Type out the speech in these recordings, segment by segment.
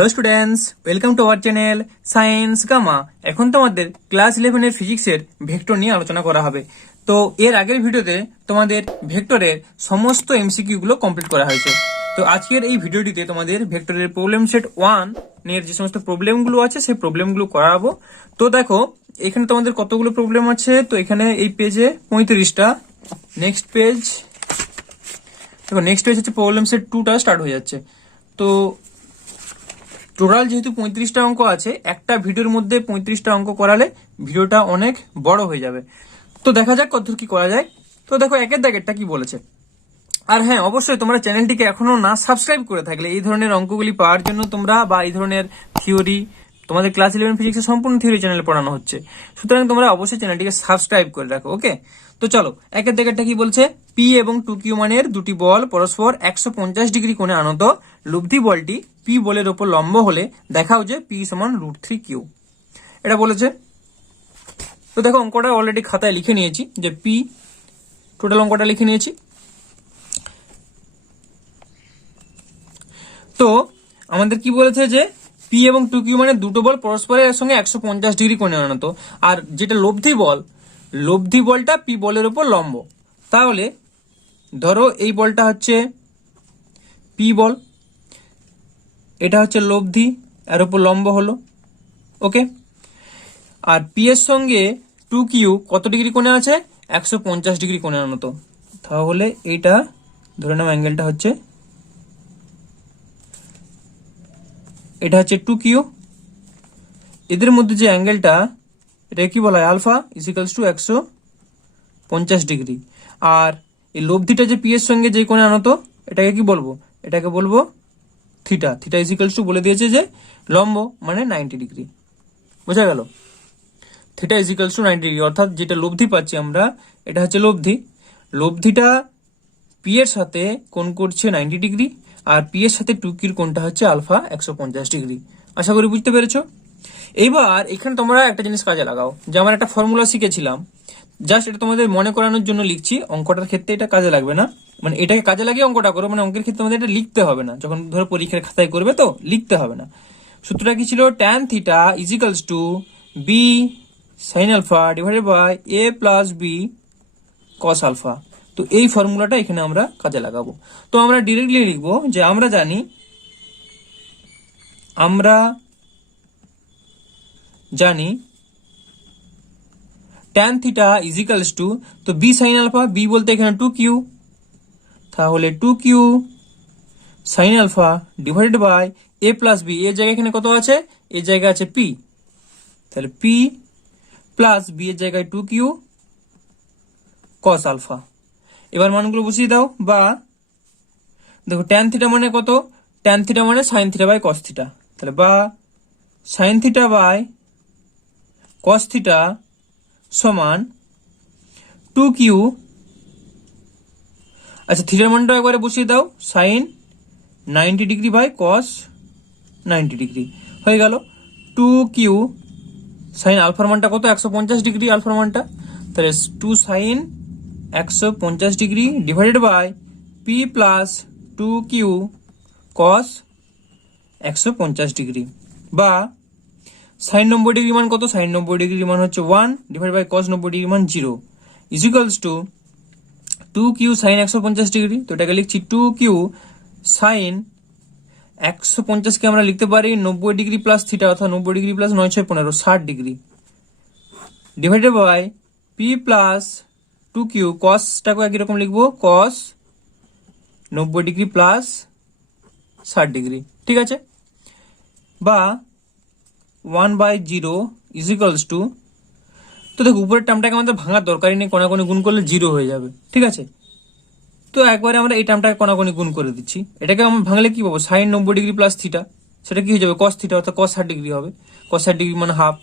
Hello students, welcome to our channel science gamma. এখন তোমাদের class 11 এর ফিজিক্সের ভেক্টর নিয়ে আলোচনা করা হবে। তো এর আগের ভিডিওতে তোমাদের ভেক্টরের সমস্ত এমসিকিউ গুলো কমপ্লিট করা হয়েছে। তো আজকের এই ভিডিওটিতে তোমাদের ভেক্টরের প্রবলেম সেট 1 এর যে সমস্ত প্রবলেমগুলো আছে সেই প্রবলেমগুলো করাবো। তো দেখো এখানে তোমাদের কতগুলো প্রবলেম আছে। তো এখানে এই পেজে 35টা। নেক্সট পেজ দেখো, নেক্সট পেজ হচ্ছে প্রবলেম সেট 2টা স্টার্ট হয়ে যাচ্ছে। তো টোটাল যেহেতু 35টা অঙ্ক আছে, একটা ভিডিওর মধ্যে 35টা অঙ্ক করালে ভিডিওটা অনেক বড় হয়ে যাবে। তো দেখা যাক কত কি করা যায়। তো দেখো একের দাগেরটা কি বলেছে। আর হ্যাঁ, অবশ্যই তোমরা চ্যানেলটিকে এখনো না সাবস্ক্রাইব করে থাকলে এই ধরনের অঙ্কগুলি পাওয়ার জন্য তোমরা বা এই ধরনের থিওরি তোমাদের ক্লাস 11 ফিজিক্সের সম্পূর্ণ থিওরি চ্যানেলে পড়ানো হচ্ছে, সুতরাং তোমরা অবশ্যই চ্যানেলটিকে সাবস্ক্রাইব করে রাখো। ওকে, তো চলো একের দাগেরটা কি বলছে। পি এবং 2Q মানের দুটি বল পরস্পর 150 ডিগ্রি কোণে আনত। লব্ধি বলটি পি বলের ওপর লম্ব হলে দেখাও যে পি সমান √3Q। এটা বলেছে। তো দেখো অঙ্কটা অলরেডি খাতায় লিখে নিয়েছি, যে পি টোটাল অঙ্কটা লিখে নিয়েছি। তো আমাদের কি বলেছে যে পি এবং 2Q মানে দুটো বল পরস্পরের সঙ্গে 150 ডিগ্রি কোণে আনত। আর যেটা লব্ধি বলটা পি বলের উপর লম্ব। তাহলে ধরো এই বলটা হচ্ছে পি বল, এটা হচ্ছে লব্ধি, এর উপর লম্ব হলো। ওকে, আর পি এর সঙ্গে 2Q কত ডিগ্রি কোণে আছে? 150 ডিগ্রি কোণে আনত। তাহলে এইটা ধরে নাও অ্যাঙ্গেলটা হচ্ছে, এটা হচ্ছে 2Q। এদের মধ্যে যে অ্যাঙ্গেলটা, এটা কি বলা হয়? Alpha is equals to 150 degree. আর এই লব্ধিটা যে পি এর সঙ্গে যে কোণে আনত, এটাকে কি বলবো? এটাকে বলবো থিটা। থিটা ইজিক্যালস টু বলে দিয়েছে যে লম্ব মানে 90 ডিগ্রি। বোঝা গেল? থিটা ইজিক্যালস টু 90 ডিগ্রি, অর্থাৎ যেটা লব্ধি পাচ্ছি আমরা, এটা হচ্ছে লব্ধিটা পি এর সাথে কোণ করছে 90 ডিগ্রি, আর পি এর সাথে 2Qর কোণটা হচ্ছে আলফা 150 ডিগ্রি। আশা করি বুঝতে পেরেছো। এইবার এখানে তোমরা একটা জিনিস কাজে লাগাও, যে আমরা একটা ফর্মুলা শিখেছিলাম, জাস্ট এটা তোমাদের মনে করানোর জন্য লিখছি। অঙ্কটার ক্ষেত্রে এটা কাজে লাগবে না, মানে এটাকে কাজে লাগিয়ে অঙ্কটা করো। মানে অঙ্কের ক্ষেত্রে আমাদের এটা লিখতে হবে না, যখন ধরো পরীক্ষার খাতায় করবে তো লিখতে হবে না। সূত্রটা কি ছিল? Tan theta equals to b sine alpha divided by a plus b cos alpha. তো এই ফর্মুলাটা এখানে আমরা কাজে লাগাবো। তো আমরা ডিরেক্টলি লিখবো যে আমরা জানি ট্যান থিটা ইজিক্যালস টু, তো বি সাইন আলফা, বি বলতে এখানে 2Q, তাহলে 2Q sine alpha divided by a plus B. এর জায়গায় এখানে কত আছে? এই জায়গায় আছে পি, তাহলে পি প্লাস বি এর জায়গায় 2Q কস আলফা। এবার মানগুলো বসিয়ে দাও। বা দেখো ট্যান থিটা মানে কত? ট্যান থিটা মানে sine theta by cos theta, তাহলে বা sine theta by cos theta সমান 2Q। আচ্ছা, থিটার মানটা একবারে বসিয়ে দাও, sine 90 degree by cos 90 degree হয়ে গেল। 2Q সাইন আলফার মানটা কত? 150 ডিগ্রি আলফার মানটা, তাহলে 2 sine 150 degree divided by p plus 2Q cos 150 degree. বা সাইন 90 ডিগ্রি মান কত? সাইন 90 ডিগ্রি মান হচ্ছে 1 ডিভাইড বাই কস 90 ডিগ্রি মান 0 ইজিক্যালস টু 2Q সাইন 150 ডিগ্রি। তো এটাকে লিখছি 2Q সাইন 150 কে আমরা লিখতে পারি 90 ডিগ্রি প্লাস থিটা, অর্থাৎ 90 degree plus 9 6 15 60 degree divided by p plus 2Q কসটাকে একই রকম লিখবো, কস 90 ডিগ্রি প্লাস 60 ডিগ্রি। ঠিক আছে। বা 1/0 ইজিক্যালস টু, তো দেখো উপরের টার্মটাকে আমাদের ভাঙার দরকারই নেই, কোনাকুনি গুণ করলে 0 হয়ে যাবে। ঠিক আছে, তো একবারে আমরা এই টার্মটাকে কোনাকুনি গুণ করে দিচ্ছি। এটাকে আমরা ভাঙলে কি পাবো? সাইন 90 ডিগ্রি প্লাস থিটা, সেটা কি হয়ে যাবে? কস থিটা, অর্থাৎ কস 60 ডিগ্রি হবে। কস 60 ডিগ্রি মানে হাফ।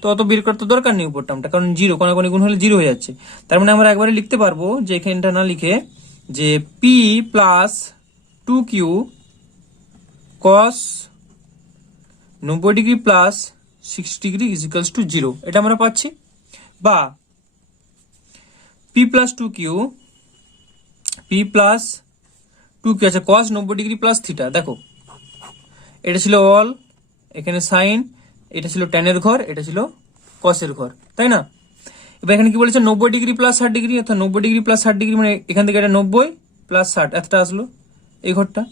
তো অত বের করার তো দরকার নেই উপর টার্মটা, কারণ 0 কোনাকুনি গুণ হলে 0 হয়ে যাচ্ছে। তার মানে আমরা একবারে লিখতে পারবো যে এখানটা না লিখে, যে p plus 2Q cos 90 degree plus 60 degree equals to 0, এটা আমরা পাচ্ছি। বা পি প্লাস 2Q আছে কস 90 ডিগ্রি প্লাস থিটা। দেখো এটা ছিল অল, এখানে সাইন, এটা ছিল ট্যানের ঘর, এটা ছিল কসের ঘর, তাই না? এবার এখানে কি বলেছে 90 ডিগ্রি প্লাস 60 ডিগ্রি, অর্থাৎ 90 ডিগ্রি প্লাস 60 ডিগ্রি মানে এখান থেকে এটা 90 প্লাস 60 এতটা আসলো এই ঘরটা।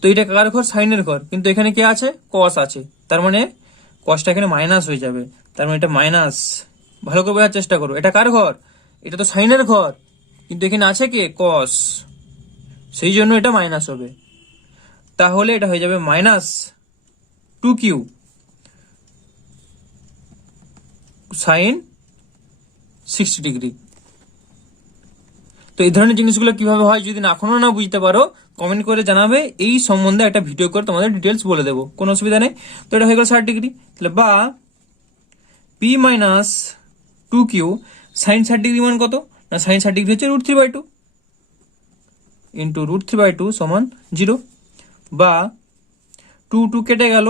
তো এটা কার ঘর? সাইনের ঘর, কিন্তু এখানে কে আছে? কস আছে, তার মানে কসটা এখানে মাইনাস হয়ে যাবে, তার মানে এটা মাইনাস। ভালো করে বোঝার চেষ্টা করো, এটা কার ঘর? এটা তো সাইনের ঘর, কিন্তু এখানে আছে কে? কস, সেই জন্য এটা মাইনাস হবে। তাহলে এটা হয়ে যাবে -2q সাইন 60 ডিগ্রি। তো এই ধরনের জিনিসগুলো কিভাবে হয় যদি এখনো না বুঝতে পারো কমেন্ট করে জানাবে, এই সম্বন্ধে একটা ভিডিও করে তোমাদের ডিটেলস বলে দেবো, কোনো অসুবিধা নেই। তো এটা হয়ে গেল 60 ডিগ্রি, তাহলে বা p-2q সাইন 60 ডিগ্রি মান কত? না সাইন 60 ডিগ্রি হচ্ছে √3/2 ইন্টু √3/2 সমান 0, বা 2 কেটে গেল,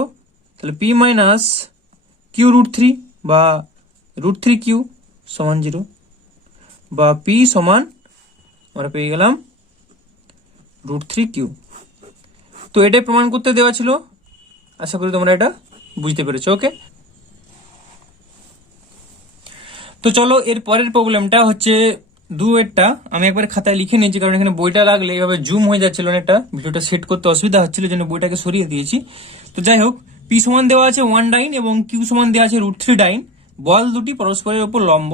তাহলে p-q√3 বা √3q সমান 0, বা p সমান আমরা পেয়ে গেলাম √3q। তো এটাই প্রমাণ করতে দেওয়া ছিল, আশা করি তোমরা এটা বুঝতে পেরেছো। ওকে, তো চলো এর পরের প্রবলেমটা হচ্ছে 2-এরটা আমি একবার খাতায় লিখে নিয়েছি, কারণ এখানে বইটা লাগলে এইভাবে জুম হয়ে যাচ্ছিল অনেকটা, ভিডিওটা সেট করতে অসুবিধা হচ্ছিল, জন্য বইটাকে সরিয়ে দিয়েছি। তো যাই হোক, p সমান দেওয়া আছে 1 ডাইন এবং q সমান দেওয়া আছে √3 ডাইন। বল দুটি পরস্পরের উপর লম্ব,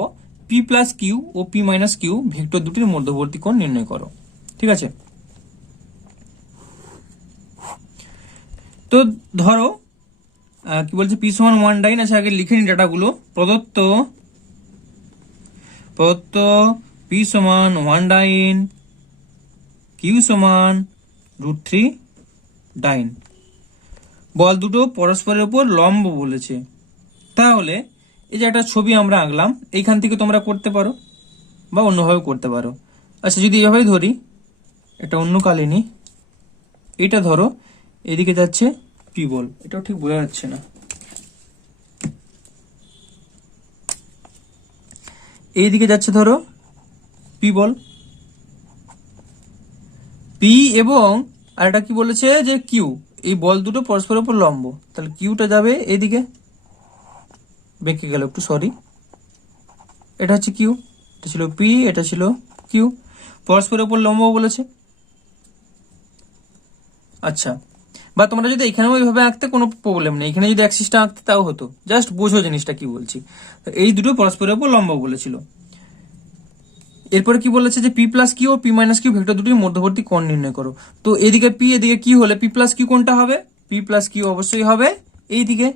p প্লাস কিউ ও p মাইনাস কিউ ভেক্টর দুটির মধ্যবর্তী কোণ নির্ণয় করো। ঠিক আছে, তো ধরো কি বলছে, p সমান 1 ডাইন আছে, আগে লিখে নি ডাটাগুলো। প্রদত্ত p সমান 1 ডাইন, q সমান √3 ডাইন, বল দুটো পরস্পরের উপর লম্ব বলেছে। তাহলে এই যে একটা ছবি আমরা আঁকলাম, এইখান থেকে তোমরা করতে পারো বা অন্যভাবে করতে পারো। আচ্ছা, যদি এভাবে ধরি, এটা অন্য কালিনী, এটা ধরো এদিকে যাচ্ছে পি বল, এটাও ঠিক বোঝা যাচ্ছে না, এইদিকে যাচ্ছে ধরো পি বল, পি এবং আর এটা কি বলেছে যে কিউ, এই বল দুটো পরস্পরের উপর লম্ব, তাহলে কিউটা যাবে এইদিকে, বেঁকে গেল একটু, সরি, এটা হচ্ছে কিউ, এটা ছিল পি, এটা ছিল কিউ, পরস্পরের উপর লম্ব বলেছে। আচ্ছা, বা তোমরা যদি এখানেও এইভাবে আঁকতে কোনো প্রবলেম নেই, এখানে যদি অ্যাক্সিসটা আঁকতে তাও হতো, জাস্ট বোঝো জিনিসটা কি বলছি। এই দুটো পরস্পরের উপর লম্ব বলেছিল। এরপরে কি বলেছে যে পি প্লাস কিউ ও পি মাইনাস কিউ ভেক্টর দুটির মধ্যবর্তী কোণ নির্ণয় করো। তো এদিকে পি এদিকে কি হলে পি প্লাস কিউ কোনটা হবে? পি প্লাস কিউ অবশ্যই হবে এইদিকে,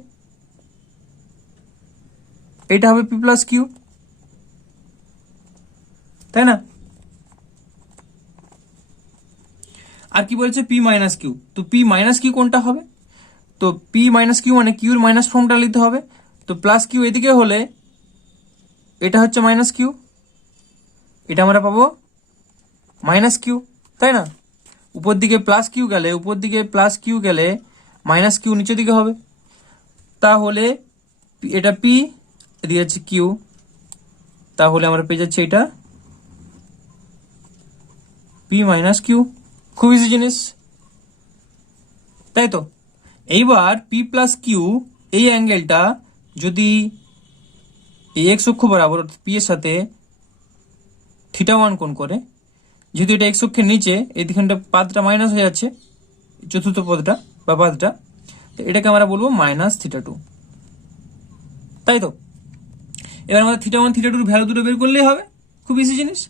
এটা হবে পি প্লাস কিউ, তাই না? আর কি বলছে পি মাইনাস কিউ, তো পি মাইনাস কিউ কোনটা হবে? তো পি মাইনাস কিউ মানে কিউর মাইনাস ফর্মটা নিতে হবে। তো প্লাস কিউ এদিকে হলে এটা হচ্ছে মাইনাস কিউ, এটা আমরা পাবো মাইনাস কিউ, তাই না? উপর দিকে প্লাস কিউ গেলে মাইনাস কিউ নিচের দিকে হবে। তাহলে এটা পি, এদিকে হচ্ছে কিউ, তাহলে আমরা পেয়ে যাচ্ছি এটা পি মাইনাস কিউ। খুব ইজি জিনিস, তাই তো? এইবার পি প্লাস কিউ এই অ্যাঙ্গেলটা যদি এই এক্স অক্ষ বরাবর পি এর সাথে θ1 কোণ করে, যেহেতু এটা এক্স অক্ষের নিচে, এই দিকটা পাদটা মাইনাস হয়ে যাচ্ছে, চতুর্থ পদটা বা পাদটা, তো এটাকে আমরা বলবো -θ2, তাই তো? এবার আমাদের θ1 θ2 ভ্যালু দুটো বের করলেই হবে, খুব ইজি জিনিস।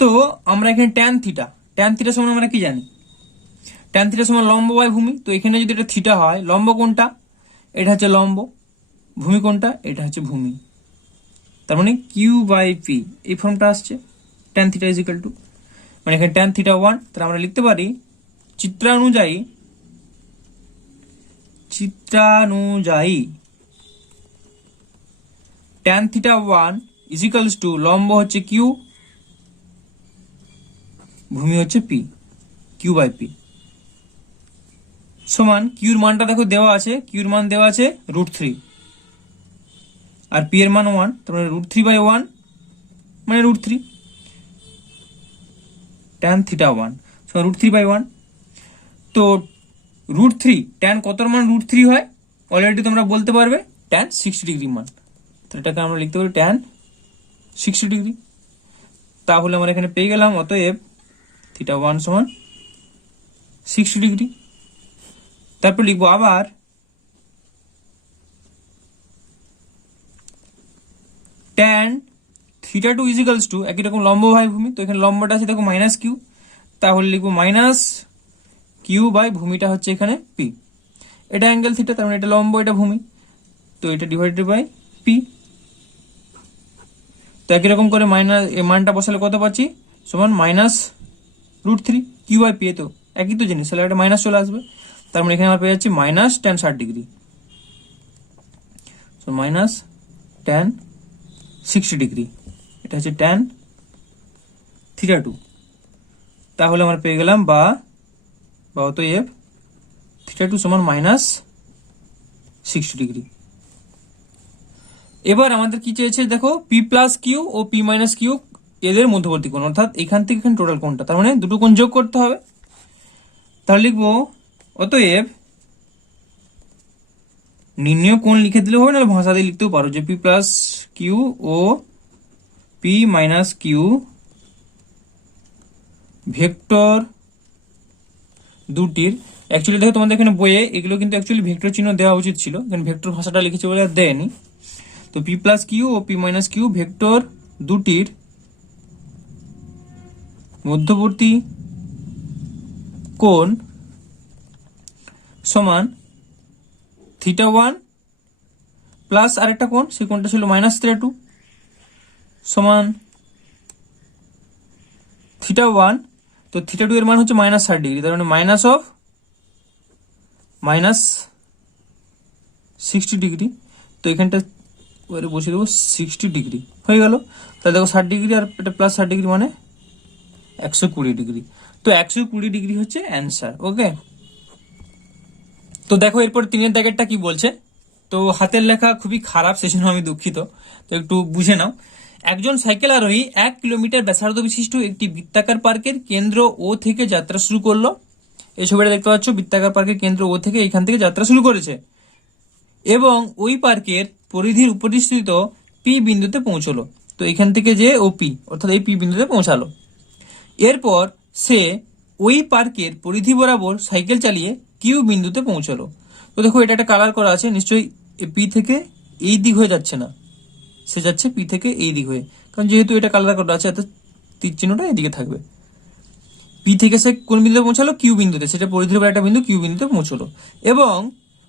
তো আমরা এখানে ট্যান থিটা সমান আমরা কি জানি? ট্যান থিটা সমান লম্ব বাই ভূমি। তো এখানে যদি এটা থিটা হয়, লম্ব কোনটা? এটা হচ্ছে লম্ব, ভূমি কোনটা? এটা হচ্ছে ভূমি, তার মানে কিউ বাই পি এই ফর্মটা আসছে, tan theta is equal to, মানে এখানে ট্যান θ1, তাহলে আমরা লিখতে পারি চিত্রানুযায়ী ট্যান θ1 ইজ ইকুয়ালস টু, লম্ব হচ্ছে কিউ, ভূমি হচ্ছে পি, কিউ বাই পি সমান, কিউর মানটা দেখো দেওয়া আছে, কিউর মান দেওয়া আছে √3 আর পি এর মান 1, তার মানে √3/1 মানে √3, ট্যান θ1 সমান √3/1। তো √3, ট্যান কতর মান √3 হয় অলরেডি তোমরা বলতে পারবে, ট্যান 60 ডিগ্রি মান। তো এটাকে আমরা লিখতে পারি ট্যান 60 ডিগ্রি। তাহলে আমরা এখানে পেয়ে গেলাম অতএব θ1 সমান 60 ডিগ্রি। তারপর লিখবো আবার ট্যান θ2 ইজিক্যালস টু, একই রকম লম্ব বাই ভূমি, তো এখানে লম্বটা আছে দেখো -q, তাহলে লিখবো -q বাই ভূমিটা হচ্ছে এখানে p। এটা অ্যাঙ্গেল থিটা, তার মানে এটা লম্ব, এটা ভূমি, তো এটা ডিভাইডেড বাই p। তো একই রকম করে মানটা বসালে কত পাচ্ছি, সমান -√3 q বাই p, তো একই তো জিনিস, তাহলে একটা মাইনাস চলে আসবে। তার মানে এখানে আমরা পেয়ে যাচ্ছি -tan 60 degree, so -tan 60 degree, এটা হচ্ছে tan θ2। তাহলে আমরা পেয়ে গেলাম বা অতএব θ2 সমান -60 ডিগ্রি। এবার আমাদের কি চেয়েছে দেখো, p প্লাস কিউ ও p মাইনাস কিউ এদের মধ্যবর্তী কোণ, অর্থাৎ এখান থেকে এখানে টোটাল কোণটা, তার মানে দুটো কোণ যোগ করতে হবে। তাহলে লিখবো অতএব নির্ণয় কোণ লিখে দিলে হবে, নাহলে ভাষা দিয়ে লিখতেও পারো যে p প্লাস কিউ ও p মাইনাস কিউ ভেক্টর দুটির, অ্যাকচুয়ালি দেখো তোমাদের এখানে বইয়ে এগুলো কিন্তু অ্যাকচুয়ালি ভেক্টর চিহ্ন দেওয়া উচিত ছিল, এখানে ভেক্টর ভাষাটা লিখেছে বলে আর দেয়নি। তো p প্লাস কিউ ও p মাইনাস কিউ ভেক্টর দুটির মধ্যবর্তী কোণ সমান θ1 প্লাস আরেকটা কোণ, সেই কোণটা ছিল -θ2 সমান θ1, তো θ2 এর মান হচ্ছে -60 ডিগ্রি, তার মানে -60 ডিগ্রি। তো এখানটা বসিয়ে দেবো 60 ডিগ্রি, হয়ে গেল। তাহলে দেখো 60 ডিগ্রি আর এটা প্লাস 60 ডিগ্রি মানে 120 ডিগ্রি। তো 120 ডিগ্রি হচ্ছে অ্যান্সার। ওকে, তো দেখো এরপর 3-এর দাগেরটা কি বলছে। তো হাতের লেখা খুবই খারাপ, সেজন্য আমি দুঃখিত, তো একটু বুঝে নাও। একজন সাইকেল আরোহী 1 কিলোমিটার ব্যাসার্ধ বিশিষ্ট একটি বৃত্তাকার পার্কের কেন্দ্র ও থেকে যাত্রা শুরু করলো। এই ছবিটা দেখতে পাচ্ছ, বৃত্তাকার পার্কের কেন্দ্র ও থেকে এখান থেকে যাত্রা শুরু করেছে এবং ওই পার্কের পরিধির উপরিস্থিত পি বিন্দুতে পৌঁছলো। তো এখান থেকে যে ও পি, অর্থাৎ এই পি বিন্দুতে পৌঁছালো। এরপর সে ওই পার্কের পরিধি বরাবর সাইকেল চালিয়ে কিউ বিন্দুতে পৌঁছলো। তো দেখো এটা একটা কালার করা আছে, নিশ্চয়ই পি থেকে এই দিক হয়ে যাচ্ছে না, সে যাচ্ছে পি থেকে এই দিক হয়ে, কারণ যেহেতু এটা কালার করা আছে এত তীর চিহ্নটা এদিকে থাকবে। পি থেকে সে কোন বিন্দুতে পৌঁছালো, কিউ বিন্দুতে, সেটা পরিধির উপর একটা বিন্দু কিউ বিন্দুতে পৌঁছলো এবং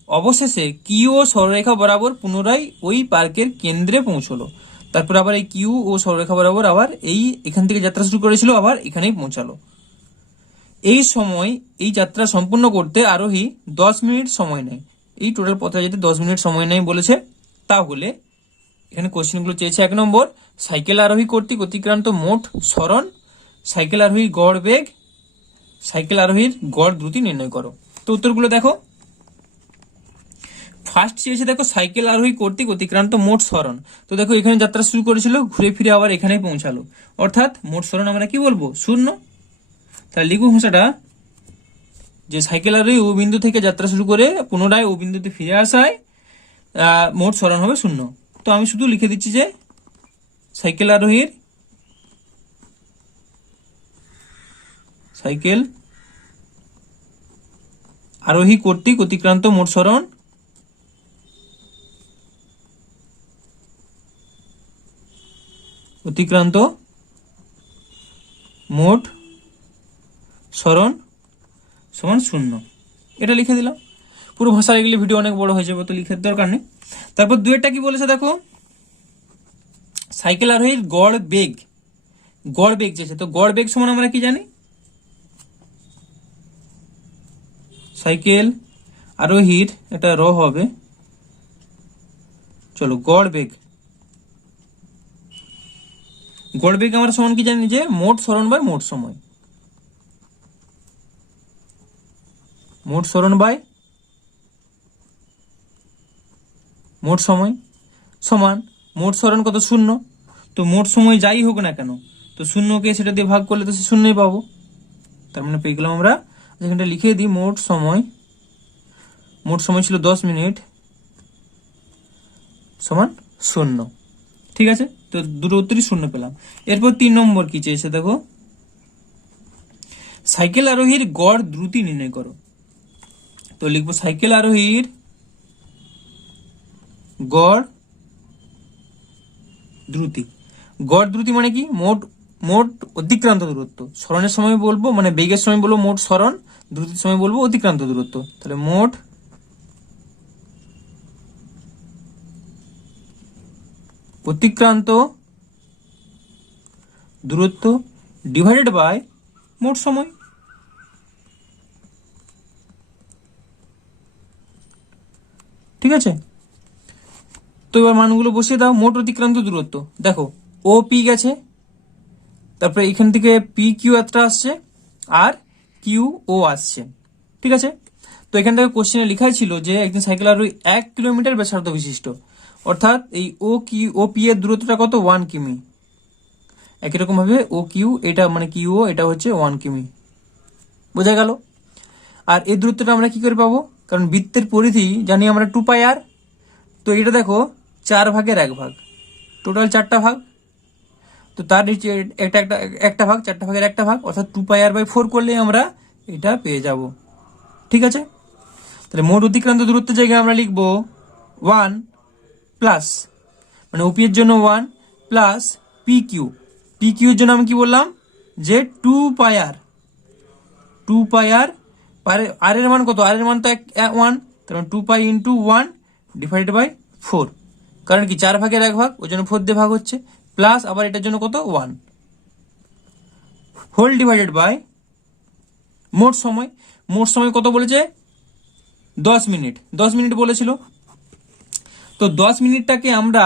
অবশেষে কিউ ও সরলরেখা বরাবর পুনরায় ওই পার্কের কেন্দ্রে পৌঁছলো। তারপর আবার এই কিউ ও সরলরেখা বরাবর আবার এই এখান থেকে যাত্রা শুরু করেছিল, আবার এখানেই পৌঁছালো। এই সময় এই যাত্রা সম্পূর্ণ করতে আরোহী 10 মিনিট সময় নেয়। এই টোটাল পথে যেতে 10 মিনিট সময় নেয় বলেছে। তাহলে এখানে কোশ্চেনগুলো চেয়েছে, 1 নম্বর সাইকেল আরোহী কর্তৃক অতিক্রান্ত মোট সরণ, সাইকেল আরোহীর গড় বেগ, সাইকেল আরোহীর গড় দ্রুতি নির্ণয় করো। তো উত্তরগুলো দেখো। ফার্স্ট চেয়েছে দেখো সাইকেল আরোহী কর্তৃক অতিক্রান্ত মোট সরণ। তো দেখো এখানে যাত্রা শুরু করেছিল, ঘুরে ফিরে আবার এখানে পৌঁছালো, অর্থাৎ মোট সরণ আমরা কি বলবো, 0। তাহলে লিখবো ভাষাটা যে সাইকেল আরোহী ও বিন্দু থেকে যাত্রা শুরু করে পুনরায় ও বিন্দুতে ফিরে আসায় মোট সরণ হবে 0। তো আমি শুধু লিখে দিচ্ছি যে সাইকেল আরোহী কর্তৃক অতিক্রান্ত মোট সরণ সমান 0, এটা লিখে দিলাম। পুরো ভাষা লিখলে ভিডিও অনেক বড় হয়ে যাবে, তো লিখার দরকার নেই। তারপর 2-টা কি বলেছে দেখো, সাইকেল আরোহীর গড় বেগ চেয়েছে। তো গড় বেগ সমান আমরা কি জানি, সাইকেল আরোহীর এটা র হবে, চলো গড় বেগ আমরা সমান কি জানি যে মোট সরণ বাই মোট সময়, মোট সরণ বাই মোট সময় সমান মোট সরণ কত, 0। তো মোট সময় যাই হোক না কেন, তো 0কে সেটা দিয়ে ভাগ করলে তো সে 0ই পাবো। তার মানে পেয়ে গেলাম আমরা, যেখানটা লিখে দিই মোট সময় মোট সময় ছিল 10 মিনিট সমান 0। ঠিক আছে, তো দুটো উত্তরই 0 পেলাম। এরপর 3 নম্বর কি চেয়েছে দেখো, সাইকেল আরোহীর গড় দ্রুতি নির্ণয় করো। তো লিখবো সাইকেল আরোহীর গড় দ্রুতি। গড় দ্রুতি মানে কি, মোট মোট অতিক্রান্ত দূরত্ব। সরণের সময় বলবো মানে বেগের সময় বলবো মোট সরণ, দ্রুতির সময় বলবো অতিক্রান্ত দূরত্ব। তাহলে মোট অতিক্রান্ত দূরত্ব ডিভাইডেড বাই মোট সময়। ঠিক আছে, তো এবার মানগুলো বসিয়ে দাও। মোট অতিক্রান্ত দূরত্ব দেখো, ও পি গেছে, তারপরে এখান থেকে পি কিউ একটা আসছে আর কিউ ও আসছে। ঠিক আছে, তো এখান থেকে কোশ্চেনে লেখাই ছিল যে একজন সাইকেল আরোহী 1 কিলোমিটার ব্যাসার্ধ বিশিষ্ট, অর্থাৎ এই ও পি এর দূরত্বটা কত, 1 কিমি। একই রকম ভাবে ও কিউ এটা মানে কিউ ও এটা হচ্ছে 1 কিমি। বোঝা গেল? আর এই দূরত্বটা আমরা কি করে পাবো, কারণ বৃত্তের পরিধি জানি আমরা 2 পাই আর। তো এটা দেখো 4 ভাগের 1 ভাগ, টোটাল 4টা ভাগ। তো তার নিচে একটা ভাগ, 4টা ভাগের 1টা ভাগ, অর্থাৎ 2 পাই আর বাই 4 করলে আমরা এটা পেয়ে যাব। ঠিক আছে, তাহলে মোট অতিক্রান্ত দূরত্বের জায়গায় আমরা লিখবো 1 প্লাস মানে ওপি এর জন্য 1 plus p q. P q এর জন্য আমি কি বললাম যে 2 পাই আর। 2 পাই আর, আর এর মান কত, আর এর মান তো 1, তার মানে 2 পাই ইন্টু 1 ডিভাইডেড বাই 4। কারণ কি 4 ভাগের 1 ভাগ, ওই জন্য 4 দিয়ে ভাগ হচ্ছে, প্লাস আবার এটার জন্য কত 1 হোল ডিভাইডেড বাই মোট সময়। মোট সময় কত বলেছে, 10 মিনিট। 10 মিনিট বলেছিল, তো 10 মিনিটটাকে আমরা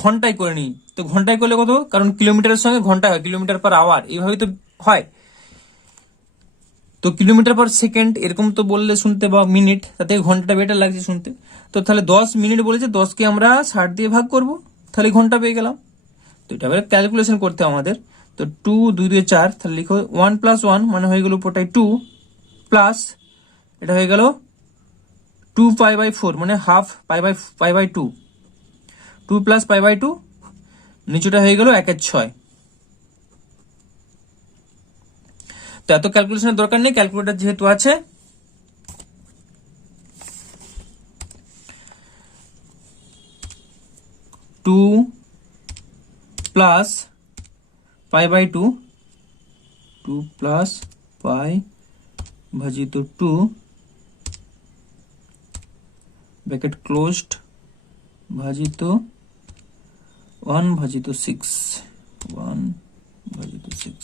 ঘন্টায় করে নিই। তো ঘন্টায় করলে কত, কারণ কিলোমিটারের সঙ্গে ঘন্টা হয়, কিলোমিটার পার আওয়ার এইভাবেই তো হয়। তো কিলোমিটার পার সেকেন্ড এরকম তো বললে শুনতে, বা মিনিট, তাতে ঘন্টাটা বেটার লাগছে শুনতে। তো তাহলে 10 মিনিট বলেছে, 10কে আমরা 60 দিয়ে ভাগ করব, তাহলে ঘন্টা পেয়ে গেলাম। তো এটা এবার ক্যালকুলেশন করতে আমাদের। তো 2 2 2 4, তাহলে লিখো 1 প্লাস 1 মানে হয়ে গেল পুরোটাই 2, প্লাস এটা হয়ে গেল 2 পাই বাই 4 মানে half pi by 2, 2 plus pi by 2, নিচুটা হয়ে গেল 1/6। তো এত ক্যালকুলেশনের দরকার নেই, ক্যালকুলেটর যেহেতু আছে। Two plus pi by 2, 2 plus pi ভাজিত 2 ব্র্যাকেট ক্লোজড ভাজিত 1 ভাজিত 6, 1 ভাজিত 6।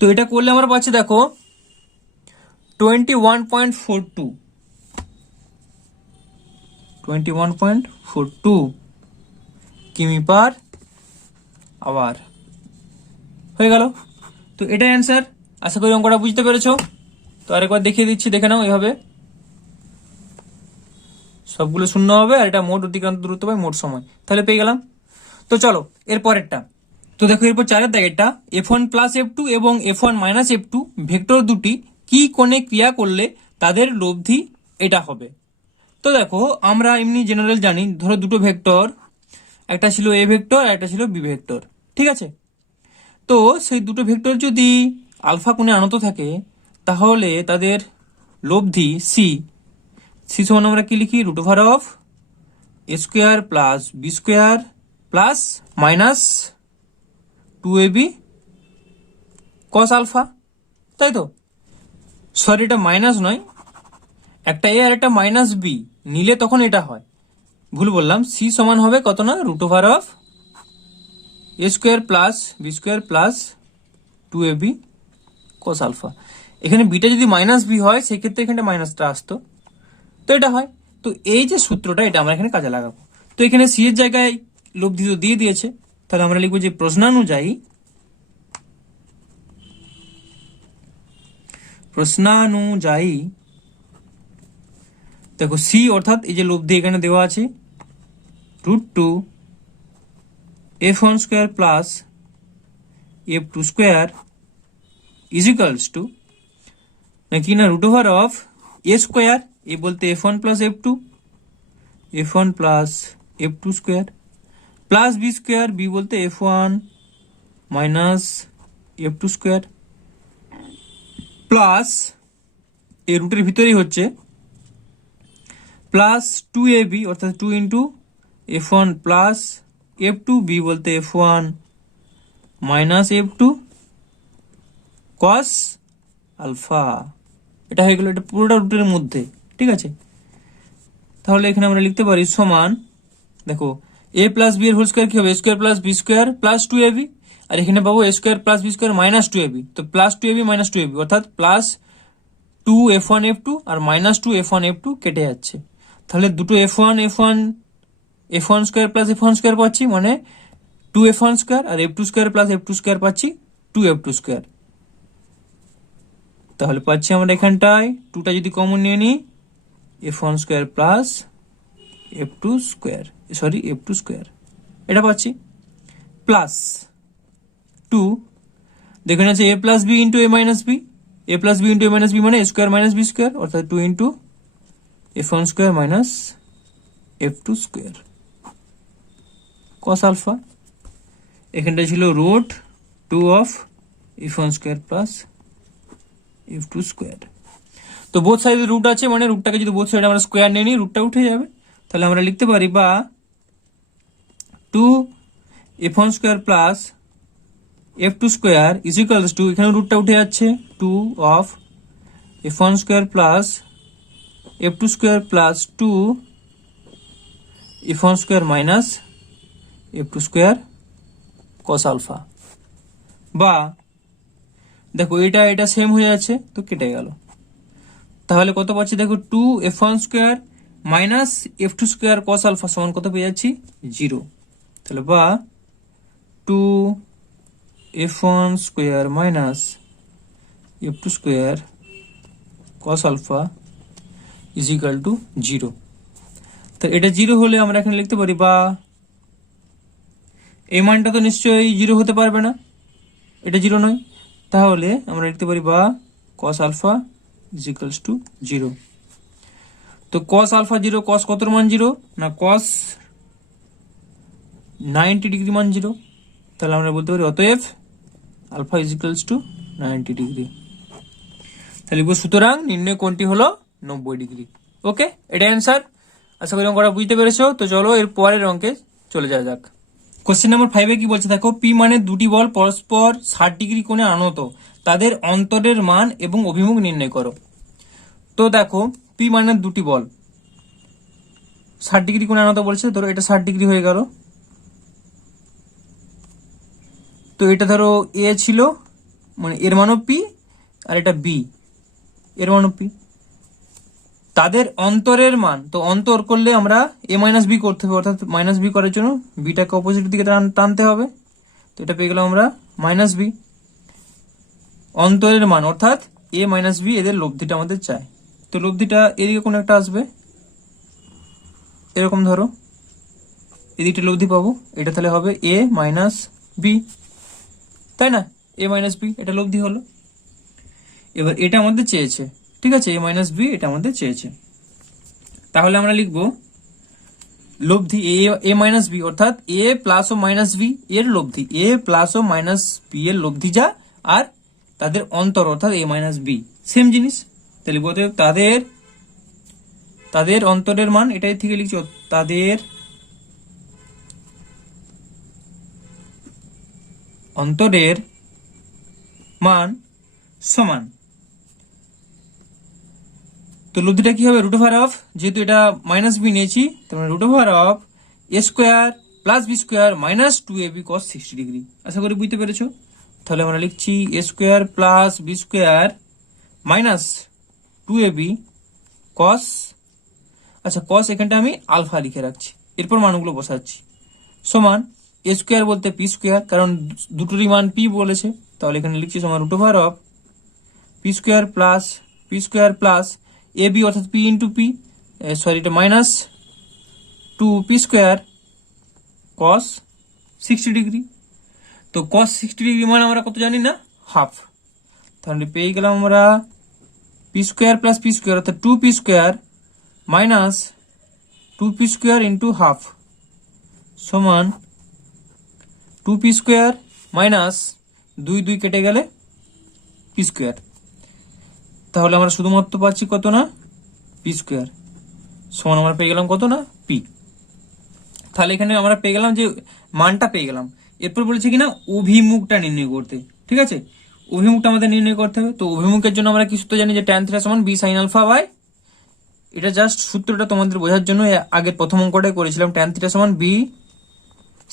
তো এটা করলে আমরা পাচ্ছি দেখো 21.42, 21.42 কিমি পার আওয়ার হয়ে গেল। তো এটাই অ্যান্সার। আশা করি অঙ্কটা বুঝতে পেরেছো। তো আরেকবার দেখিয়ে দিচ্ছি, দেখে নাও এভাবে সবগুলো শূন্য হবে, আর এটা মোট অতিক্রান্ত দূরত্ব বাই মোট সময়, তাহলে পেয়ে গেলাম। তো চলো এর পরেরটা। তো দেখো এরপর 4 দাগেরটা, F1 প্লাস F2 এবং F1 মাইনাস F2 ভেক্টর দুটি কি কোণে ক্রিয়া করলে তাদের লব্ধি এটা হবে। তো দেখো আমরা এমনি জেনারেল জানি, ধরো দুটো ভেক্টর, একটা ছিল এ ভেক্টর আর একটা ছিল বি ভেক্টর। ঠিক আছে, তো সেই দুটো ভেক্টর যদি আলফা কোণে আনত থাকে, তাহলে তাদের লব্ধি সি সমান আমরা কি লিখি, root over of A square plus B square plus minus 2ab cos alpha. তাই তো, সরি এটা মাইনাস নয়, একটা এ আর একটা মাইনাস বি নিলে তখন এটা হয়, ভুল বললাম। সি সমান হবে কত না, root over of A square plus B square plus 2ab cos alpha. এখানে বিটা যদি মাইনাস বি হয় সেক্ষেত্রে এখানে মাইনাসটা আসতো, তো এটা হয়। তো এই যে সূত্রটা এটা আমরা এখানে কাজে লাগাবো। তো এখানে সি এর জায়গায় লব্ধি তো দিয়ে দিয়েছে, তাহলে আমরা লিখবো যে প্রশ্নানুযায়ী দেখো সি অর্থাৎ এই যে লব্ধি এখানে দেওয়া আছে √2 F1 square plus F2 square is equals to নাকি না root over of A square, A বলতে f1 plus f1 plus f2 square plus B square, B বলতে f1 minus f2 square plus এই রুটের ভিতরেই হচ্ছে প্লাস 2ab অর্থাৎ 2 into f1 plus f2, B বলতে f1 minus f2 cos alpha. এটা হয়ে গেল, এটা পুরোটা রুটের মধ্যে, ঠিক আছে। তাহলে এখানে আমরা লিখতে পারি সমান, দেখো এ প্লাস বি এর হোল স্কোয়ার কি হবে, A square plus B square plus 2ab, আর এখানে পাবো A square plus B square minus 2ab, তো প্লাস 2ab মাইনাস 2ab অর্থাৎ প্লাস 2f1 f2 আর মাইনাস 2f1 f2 কেটে যাচ্ছে। তাহলে দুটো f1 square plus f1 square পাচ্ছি, মানে 2f1 স্কোয়ার, আর f2 square plus f2 square পাচ্ছি 2f2 স্কোয়ার। তাহলে পাচ্ছি আমরা এখানটায় 2টা যদি কমন নিয়ে নিই, f1 square plus f2 square, sorry f2 square, এটা পাচ্ছি প্লাস 2, দেখুন আছে a plus b into a minus b, a plus b into a minus b মানে a square minus b square, অর্থাৎ 2 into f1 square minus f2 square cos alpha. এখানটা ছিল root 2 of f1 square plus f2 square. তো both সাইডে root আছে, মানে রুটটাকে যদি both সাইডে আমরা স্কোয়ার নিয়ে নিই, রুটটা উঠে যাবে। তাহলে আমরা লিখতে পারি বা 2 f1 square plus f2 square is equals to, এখানে রুটটা উঠে যাচ্ছে 2 of f1 square plus f2 square plus 2 f1 square minus f2 square cos alpha. বা দেখো এটা সেম হয়ে যাচ্ছে, তো কেটে গেল। তাহলে কত পাচ্ছি দেখো, 2 f1 square minus f2 square cos alpha সমান কত পেয়ে যাচ্ছি, 0। তাহলে বা 2 f1 square minus f2 square cos alpha is equal to 0। তো এটা 0 হলে আমরা এখানে লিখতে পারি বা, এই মানটা তো নিশ্চয়ই 0 হতে পারবে না, এটা 0 নয়, তাহলে আমরা লিখতে পারি বা cos alpha is equals to 0। তো কস আলফা 0, কস কতর মান 0 না, কস 90 ডিগ্রি মান 0। তাহলে আমরা বলতে পারি অতএব alpha is equals to 90 degree. তাহলে সুতরাং নির্ণয় কোণটি হলো 90 ডিগ্রি। ওকে, এটা অ্যান্সার। আশা করি অঙ্কটা বুঝতে পেরেছো। তো চলো এর পরের অঙ্কে চলে যাওয়া যাক। কোশ্চেন নাম্বার 5 কি বলছে দেখো, পি মানে দুটি বল পরস্পর 60 ডিগ্রি কোণে আনত, তাদের অন্তরের মান এবং অভিমুখ নির্ণয় করো। তো দেখো পি মানে দুটি বল 60 ডিগ্রি কোণে আনত বলছে, ধরো এটা 60 ডিগ্রি হয়ে গেল। তো এটা ধরো এ ছিল, মানে এর মানও পি, আর এটা বি, এর মানও পি। তাদের অন্তরের মান, তো অন্তর করলে আমরা এ মাইনাস বি করতে হবে, অর্থাৎ মাইনাস বি করার জন্য বিটাকে অপোজিট দিকে টানতে হবে। তো এটা পেয়ে গেলাম আমরা মাইনাস বি। অন্তরের মান অর্থাৎ এ মাইনাস বি, এদের লব্ধিটা আমাদের চাই। তো লব্ধিটা এদিকে কোন একটা আসবে, এরকম ধরো এদিকটা লব্ধি পাবো, এটা তাহলে হবে এ মাইনাস বি, তাই না, এ মাইনাস বি এটা লব্ধি হলো। এবার এটা আমাদের চেয়েছে, ঠিক আছে, এ মাইনাস বি এটা আমাদের চেয়েছে। তাহলে আমরা লিখবো লব্ধি এ মাইনাস বি অর্থাৎ এ প্লাস ও মাইনাস বি এর লব্ধি, এ প্লাস ও মাইনাস বি এর লব্ধি যা, আর তাদের অন্তর অর্থাৎ এ মাইনাস বি সেম জিনিস। তাহলে বলতে তাদের অন্তরের মান, এটাই থেকে লিখছি, তাদের অন্তরের মান সমান। তো লব্ধিটা কি হবে, রুট ওভার অফ, যেহেতু এটা মাইনাস বি নিয়েছি, তার root over of A square plus B square minus 2ab cos 60 degree. আশা করি বুঝতে পেরেছো। তাহলে আমরা লিখছি A square plus B square minus 2ab cos, আচ্ছা কস এখানটা আমি আলফা লিখে রাখছি, এরপর মানগুলো বসাচ্ছি, সমান এ স্কোয়ার বলতে পি স্কোয়ার, কারণ দুটোরই মান পি বলেছে, তাহলে এখানে লিখছি সমান root over of p square plus a b অর্থাৎ পি ইন্টু পি, সরি এটা minus 2p square cos 60 degree. তো কস 60 ডিগ্রি মানে আমরা কত জানি না, হাফ। তাহলে পেয়ে গেলাম আমরা P square plus P square অর্থাৎ 2p square minus 2p square into half সমান 2p স্কোয়ার মাইনাস 2 কেটে গেলে p স্কোয়ার। তাহলে আমরা শুধুমাত্র পাচ্ছি কত না p স্কোয়ার সমান আমরা পেয়ে গেলাম কত না p। তাহলে এখানে আমরা পেয়ে গেলাম যে মানটা পেয়ে গেলাম। এরপর বলেছি কিনা অভিমুখটা নির্ণয় করতে, ঠিক আছে? অভিমুখটা আমাদের নির্ণয় করতে হবে। তো অভিমুখের জন্য আমরা কি সূত্র জানি যে tan থিটা সমান b sin আলফা বাই, এটা জাস্ট সূত্রটা তোমাদের বোঝার জন্য আগের প্রথম অঙ্কটাই করেছিলাম, tan থিটা সমান b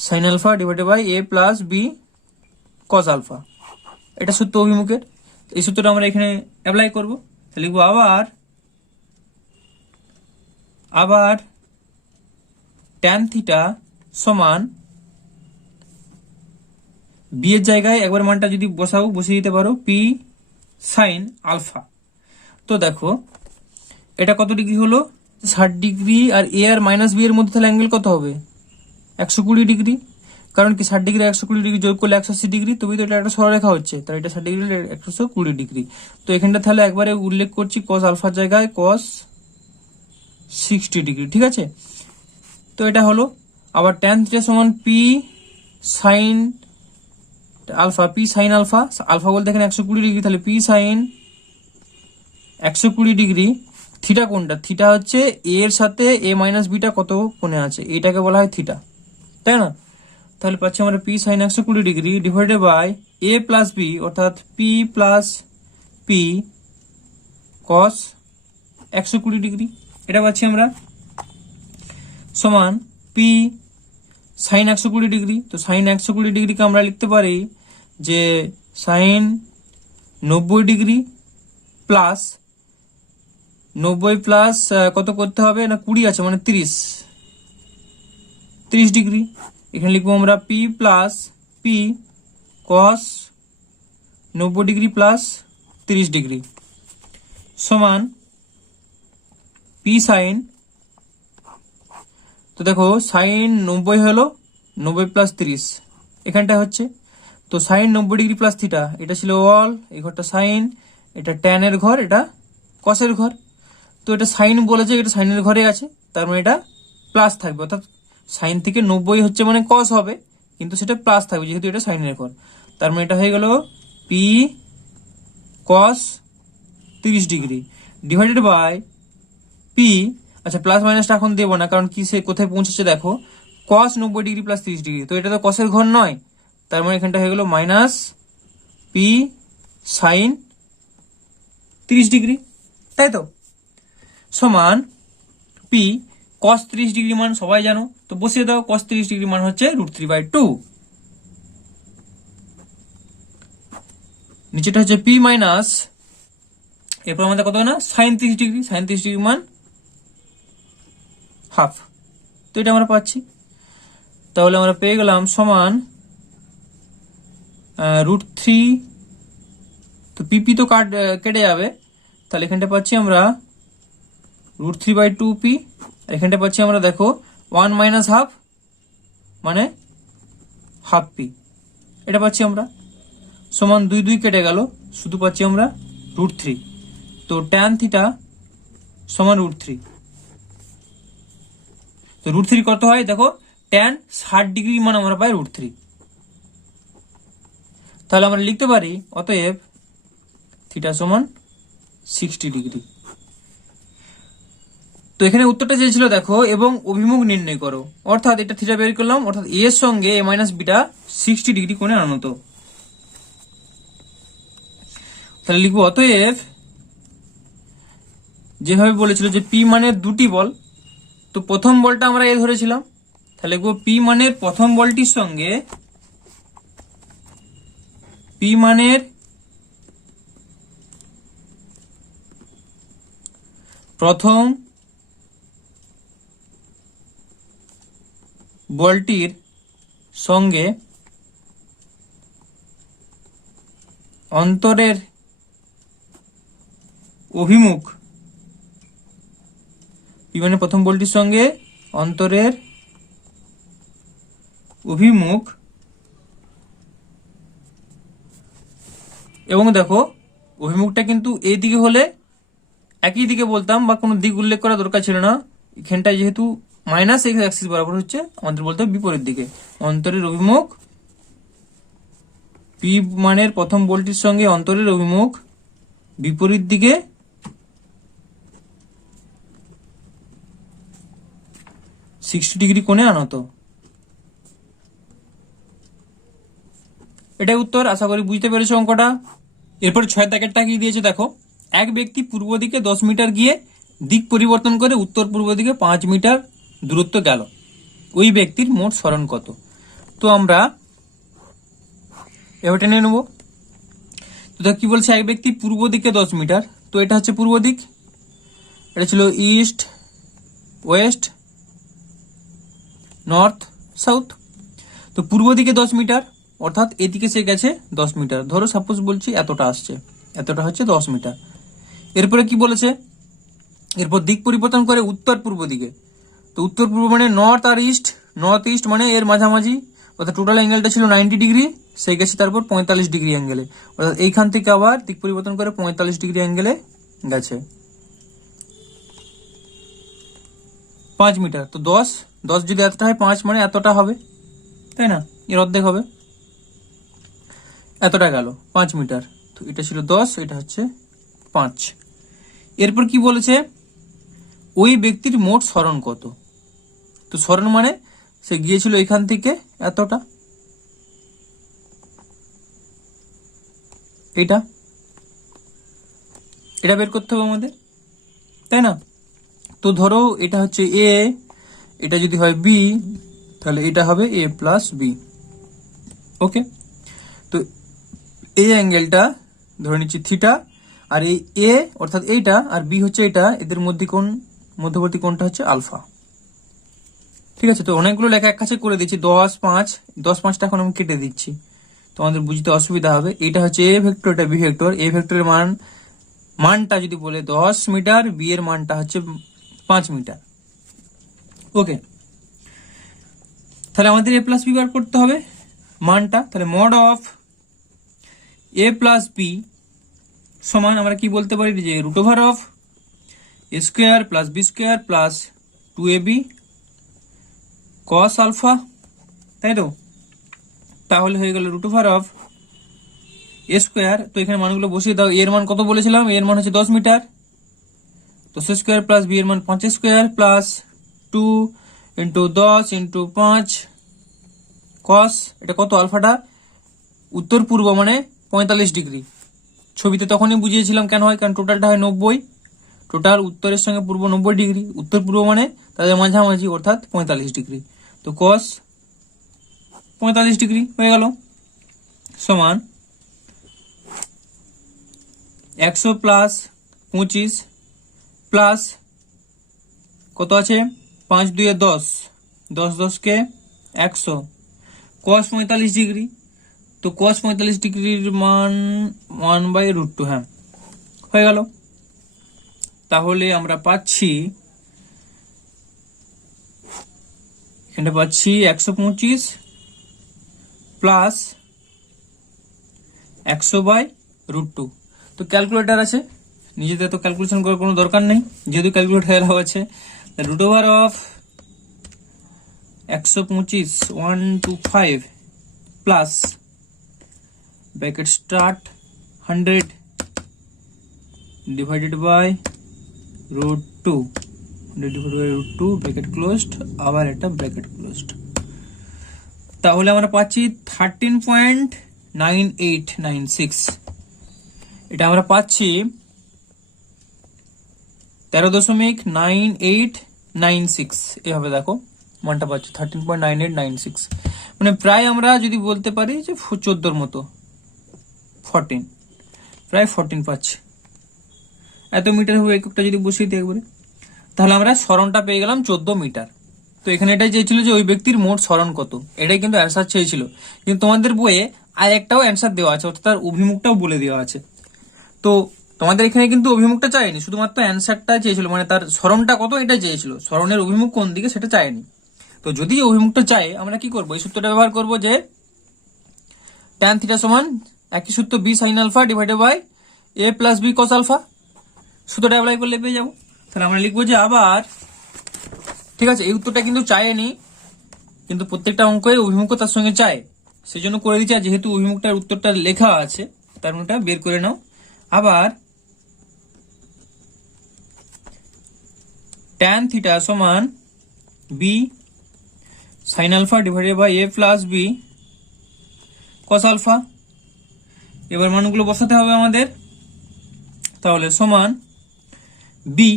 sin alpha divided by a plus b cos alpha. এটা সূত্র অভিমুখের। এই সূত্রটা আমরা এখানে অ্যাপ্লাই করব। তাহলে লিখবো আবার tan থিটা সমান বি এর জায়গায় একবার মানটা যদি বসিয়ে দিতে পারো p sin আলফা। তো দেখো এটা কত ডিগ্রি হলো 60 ডিগ্রি, আর a আর মাইনাস b এর মধ্যে তাহলে অ্যাঙ্গেল কত হবে 120 ডিগ্রি। কারণ কি 60 ডিগ্রি 120 ডিগ্রি যোগ করলে 180 ডিগ্রি, তবে তো এটা একটা সরলরেখা হচ্ছে, তাই এটা 60 ডিগ্রি 120 ডিগ্রি। তো এখানটা তাহলে একবারে উল্লেখ করছি cos আলফার জায়গায় cos 60 ডিগ্রি, ঠিক আছে? তো এটা হলো। আবার tan থিটা সমান p sin alpha, p sin alpha, alpha বলতে এখানে 120 ডিগ্রি, তাহলে p sin 120 ডিগ্রি। থিটা কোনটা? থিটা হচ্ছে a এর সাথে a মাইনাস বিটা কত কোণে আছে, এটাকে বলা হয় থিটা, তাই না? তাহলে পাচ্ছি আমরা p sin 120 degree divided by a plus b, অর্থাৎ p plus p cos 120 degree, এটা পাচ্ছি আমরা সমান p sin 120 ডিগ্রি। তো sin 120 ডিগ্রিকে আমরা লিখতে পারি যে sin 90 ডিগ্রি প্লাস 90 প্লাস কত করতে হবে না 20 আছে মানে 30 ডিগ্রি। এখানে লিখবো আমরা p plus p cos 90 degree plus 30 degree সমান p sin, তো দেখো sin 90 হলো 90 প্লাস 30 এখানটা হচ্ছে, তো sin 90 ডিগ্রি প্লাস থিটা, এটা ছিল অল, এই ঘরটা সাইন, এটা ট্যান এর ঘর, এটা কসের ঘর। তো এটা সাইন বলেছে, এটা সাইনের ঘরে আছে, তার মানে এটা প্লাস থাকবে, অর্থাৎ সাইন থেকে 90 হচ্ছে মানে কস হবে, কিন্তু সেটা প্লাস থাকবে যেহেতু এটা সাইনের ঘর। তার মানে এটা হয়ে গেল p cos 30 degree divided by p, আচ্ছা প্লাস মাইনাসটা এখন দেবো না, কারণ কি সে কোথায় পৌঁছেছে দেখো cos 90 ডিগ্রি প্লাস 30 ডিগ্রি, তো এটা তো কসের ঘর নয়, তার মানে এখানটা হয়ে গেল মাইনাস p sin 30 ডিগ্রি, তাই তো? সমান p cos 30 ডিগ্রি মান সবাই জানো, তো বসিয়ে দাও। cos 30 ডিগ্রি মান হচ্ছে √3/2, নিচেটা হচ্ছে p মাইনাস, এরপর আমাদের কত না sin 30 ডিগ্রি, sin 30 ডিগ্রি মান হাফ, তো এটা আমরা পাচ্ছি। তাহলে আমরা পেয়ে গেলাম সমান √3, তো পিপি তো কেটে যাবে, তাহলে এখানটা পাচ্ছি আমরা √3/2p, এখানটা পাচ্ছি আমরা দেখো 1 মাইনাস হাফ মানে হাফ p, এটা পাচ্ছি আমরা সমান 2 কেটে গেল, শুধু পাচ্ছি আমরা √3। তো tan থিটা সমান √3, তো √3 কত হয় দেখো tan 60 ডিগ্রি মান আমরা পাই √3। তাহলে আমরা লিখতে পারি অতএব থিটা সমান 60 ডিগ্রি। তো এখানে উত্তরটা চেয়েছিল দেখো এবং অভিমুখ নির্ণয় করো, অর্থাৎ এটা থিটা বের করলাম, অর্থাৎ a এর সঙ্গে a মাইনাস বিটা 60 ডিগ্রি কোণে আনত। তাহলে লিখবো অতএব, যেভাবে বলেছিল যে p মানের দুটি বল, তো প্রথম বলটা আমরা a ধরেছিলাম, তাহলে লিখবো p মানের প্রথম বলটির সঙ্গে p মানের প্রথম বলটির সঙ্গে অন্তরের অভিমুখ, p মানে প্রথম বলটির সঙ্গে অন্তরের অভিমুখ, এবং দেখো অভিমুখটা কিন্তু এই দিকে হলে একই দিকে বলতাম বা কোনো দিক উল্লেখ করা দরকার ছিল না, এখানটায় যেহেতু মাইনাস এক্স অ্যাক্সিস বরাবর হচ্ছে আমাদের বলতে হবে বিপরীত দিকে। অন্তরের অভিমুখ পি মানের প্রথম বলটির সঙ্গে অন্তরের অভিমুখ বিপরীত দিকে 60 ডিগ্রি কোণে আনত। এটাই উত্তর। আশা করি বুঝতে পেরেছো অঙ্কটা। এরপর 6 দাগেরটা কি দিয়েছে দেখো, এক ব্যক্তি পূর্ব দিকে 10 মিটার গিয়ে দিক পরিবর্তন করে উত্তর পূর্ব দিকে 5 মিটার দূরত্ব গেল, ওই ব্যক্তির মোট সরণ কত? তো আমরা এবারটা নিয়ে নেবো। তো কি বলছে, এক ব্যক্তি পূর্ব দিকে 10 মিটার, তো এটা হচ্ছে পূর্ব দিক, এটা ছিল ইস্ট ওয়েস্ট নর্থ সাউথ। তো পূর্ব দিকে 10 মিটার অর্থাৎ এদিকে সে গেছে 10 মিটার, ধরো সাপোজ বলছি এতটা আসছে, এতটা হচ্ছে 10 মিটার। এরপরে কি বলেছে, এরপর দিক পরিবর্তন করে উত্তর পূর্ব দিকে, তো উত্তর পূর্ব মানে নর্থ আর ইস্ট, নর্থ ইস্ট মানে এর মাঝামাঝি, অর্থাৎ টোটাল অ্যাঙ্গেলটা ছিল 90 ডিগ্রি, সে গেছে তারপর 45 ডিগ্রি অ্যাঙ্গেলে, অর্থাৎ এইখান থেকে আবার দিক পরিবর্তন করে 45 ডিগ্রি অ্যাঙ্গেলে গেছে 5 মিটার। তো 10 যদি এতটা হয় 5 মানে এতটা হবে, তাই না, এর অর্ধেক হবে, এতটা গেল 5 মিটার। তো এটা ছিল 10, এটা হচ্ছে 5। এরপর কি বলেছে, ওই ব্যক্তির মোট সরণ কত? তো সরণ মানে সে গিয়েছিল এখান থেকে এতটা, এটা বের করতে হবে আমাদের, তাই না। তো ধরো এটা হচ্ছে এ, এটা যদি হয় বি, তাহলে এটা হবে এ প্লাস বি। ওকে, তো এই অ্যাঙ্গেলটা ধরে নিচ্ছি থিটা, আর এই এ অর্থাৎ এইটা আর বি হচ্ছে এটা, এদের মধ্যবর্তী কোণটা হচ্ছে আলফা। ঠিক আছে, তো অনেকগুলো লেখা এক কাছে করে দিচ্ছি, 10-5টা এখন আমি কেটে দিচ্ছি, তোমাদের বুঝতে অসুবিধা হবে। এটা হচ্ছে এ ভেক্টর, এটা বি ভেক্টর। এ ভেক্টরের মানটা যদি বলে 10 মিটার, বি এর মানটা হচ্ছে 5 মিটার। ওকে, তাহলে আমাদের এ প্লাস বি বার করতে হবে মানটা, তাহলে mod of a plus b সমান আমরা কি বলতে পারি, যে root over of A square plus B square plus 2ab cos alpha, তাই তো। তাহলে হয়ে গেল root over of A square, তো এখানে মানগুলো বসিয়ে দাও। এর মান কত বলেছিলাম, এর মান হচ্ছে 10 মিটার, 10 স্কোয়ার প্লাস বি এর মান 5 স্কোয়ার প্লাস 2 ইন্টু 10 ইন্টু 5 কস, এটা কত আলফাটা, উত্তর পূর্ব মানে 45 ডিগ্রি। ছবিতে তখনই বুঝিয়েছিলাম কেন হয়, কারণ টোটালটা হয় 90, টোটাল উত্তরের সঙ্গে পূর্ব 90 ডিগ্রি, উত্তর পূর্ব মানে তাদের মাঝামাঝি অর্থাৎ 45 ডিগ্রি। তো কস 45 ডিগ্রি হয়ে গেল, সমান 100 প্লাস 25 প্লাস কত আছে, 5 2 10, 10 10 কে 100 কস 45 ডিগ্রি। তো কস 45 ডিগ্রির মান 1/√2, হ্যাঁ হয়ে গেল। তাহলে আমরা পাচ্ছি, এখানে পাচ্ছি 125 প্লাস 100/√2। তো ক্যালকুলেটর আছে, নিজেদের তো ক্যালকুলেশন করার কোনো দরকার নেই, যেহেতু ক্যালকুলেটর এলাও আছে। Root over of 125 125 plus bracket start 100 divided by √2, 100 divided by √2 bracket closed, আবার একটা ব্র্যাকেট ক্লোজড। তাহলে আমরা পাচ্ছি 13.9896, এটা আমরা পাচ্ছি 13.9896, এভাবে দেখো মানটা পাচ্ছি 13.9896, মানে প্রায় আমরা যদি বলতে পারি যে 14 মতো, 14, প্রায় 14 পাচ্ছি। এত মিটার হবে এককটা যদি বসিয়ে দিই একবারে, তাহলে আমরা সরণটা পেয়ে গেলাম 14 মিটার। তো এখানে এটাই চেয়েছিল যে ওই ব্যক্তির মোট সরণ কত, এটাই কিন্তু অ্যান্সার চেয়েছিল। কিন্তু তোমাদের বইয়ে আর একটাও অ্যান্সার দেওয়া আছে, অর্থাৎ তার অভিমুখটাও বলে দেওয়া আছে। তো তোমাদের এখানে কিন্তু অভিমুখটা চায়নি, শুধুমাত্র অ্যান্সারটা চেয়েছিল, মানে তার সরণটা কত এটা চেয়েছিল, সরণের অভিমুখ কোন দিকে সেটা চায়নি। তো যদি অভিমুখটা চাই আমরা কি করবো, এই সূত্রটা ব্যবহার করবো যে tan থিটা সমান একই সূত্র b sin alpha divided by a plus b cos alpha. সূত্রটা অ্যাপ্লাই করলে পেয়ে যাবো। তাহলে আমরা লিখবো যে আবার, ঠিক আছে, এই উত্তরটা কিন্তু চায়নি, কিন্তু প্রত্যেকটা অঙ্কে অভিমুখ তার সঙ্গে চায়, সেই জন্য করে দিচ্ছি। আর যেহেতু অভিমুখটার উত্তরটা লেখা আছে, তার মানে বের করে নাও। আবার tan থিটা সমান b sine alpha divided by a plus b cos alpha. এবার মানগুলো বসাতে হবে আমাদের। তাহলে সমান বি,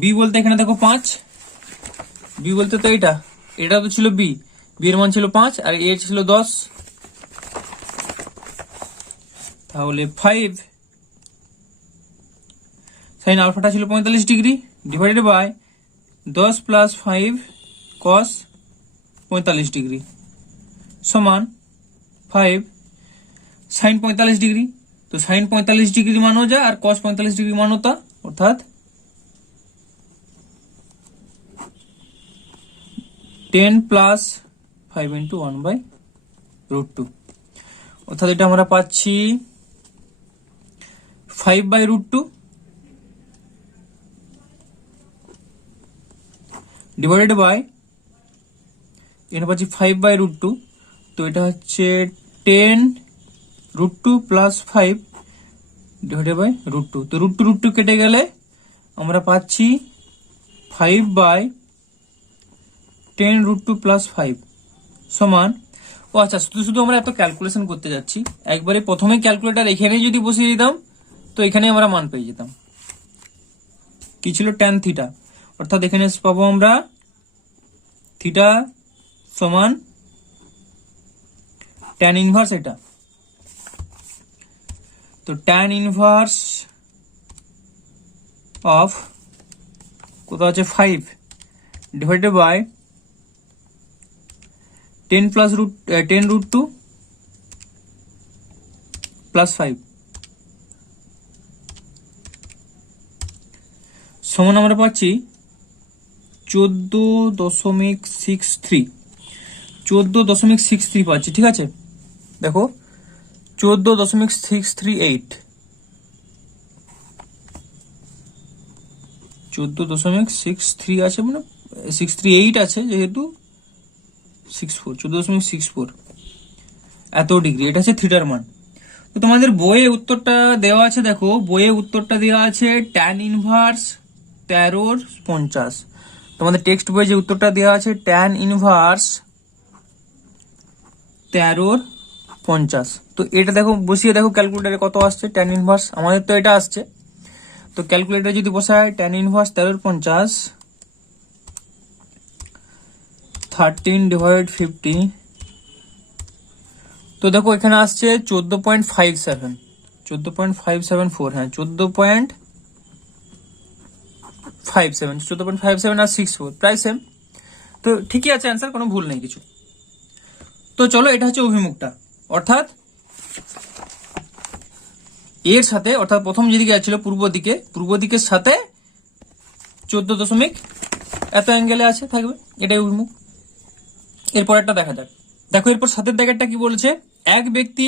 বি বলতে এখানে দেখো 5, বি বলতে তো এটা তো ছিল বি, বি এর মান ছিল 5 আর এ ছিল 10। তাহলে 5 সাইন আলফাটা ছিল 45 degree divided by 10 plus 5 cos 45 degree সমান 5 সাইন 45 ডিগ্রি। তো সাইন 45 ডিগ্রি মানও যা আর কস 45 ডিগ্রি মানও তা, অর্থাৎ 10 প্লাস 5 ইন্টু 1/√2, অর্থাৎ এটা আমরা পাচ্ছি 5/√2 ডিভাইডেড বাই, এটা পাচ্ছি 5/√2, তো এটা হচ্ছে 10√2 প্লাস 5 ডিভাইডেড বাই √2। তো √2 কেটে গেলে আমরা পাচ্ছি 5/10√2 প্লাস 5 সমান, ও আচ্ছা, শুধু আমরা এত ক্যালকুলেশন করতে যাচ্ছি, একবারে প্রথমে ক্যালকুলেটার এখানেই যদি বসিয়ে দিতাম তো এখানে আমরা মান পেয়ে যেতাম। কি ছিল? tan থিটা, অর্থাৎ এখানে পাবো আমরা থিটা সমান tan ইনভার্স এটা। তো tan ইনভার্স অফ কত আছে 5 ডিভাইডেড বাই 10√2 প্লাস 5 সমান আমরা পাচ্ছি 14.63 পাচ্ছি। ঠিক আছে, দেখো 14.638 14.63 আছে, মানে 638 আছে, যেহেতু 14.64 এত ডিগ্রি, এটা হচ্ছে থিটার মান। তো তোমাদের বইয়ে উত্তরটা দেওয়া আছে, দেখো বইয়ে উত্তরটা দেওয়া আছে tan ইনভার্স 13/50। তোমাদের টেক্সট বইয়ে যে উত্তরটা দেওয়া আছে tan ইনভার্স 13/50। তো এটা দেখো বসিয়ে দেখো ক্যালকুলেটারে কত আসছে tan ইনভার্স, আমাদের তো এটা আসছে। তো ক্যালকুলেটারে যদি বসায় tan ইনভার্স 13/50 13/50, তো দেখো এখানে আসছে 14.574, হ্যাঁ 14.57 আর 64 প্রায় সেম। তো ঠিকই আছে অ্যান্সার, কোনো ভুল নেই কিছু। তো চলো, এটা হচ্ছে অভিমুখটা, অর্থাৎ এর সাথে, অর্থাৎ প্রথম যেদিকে ছিল পূর্ব দিকের সাথে 14 এত অ্যাঙ্গেলে আছে থাকবে, এটাই অভিমুখ। এরপর একটা দেখা যাক, দেখো এরপর সাথের দাগেরটা কি বলেছে, এক ব্যক্তি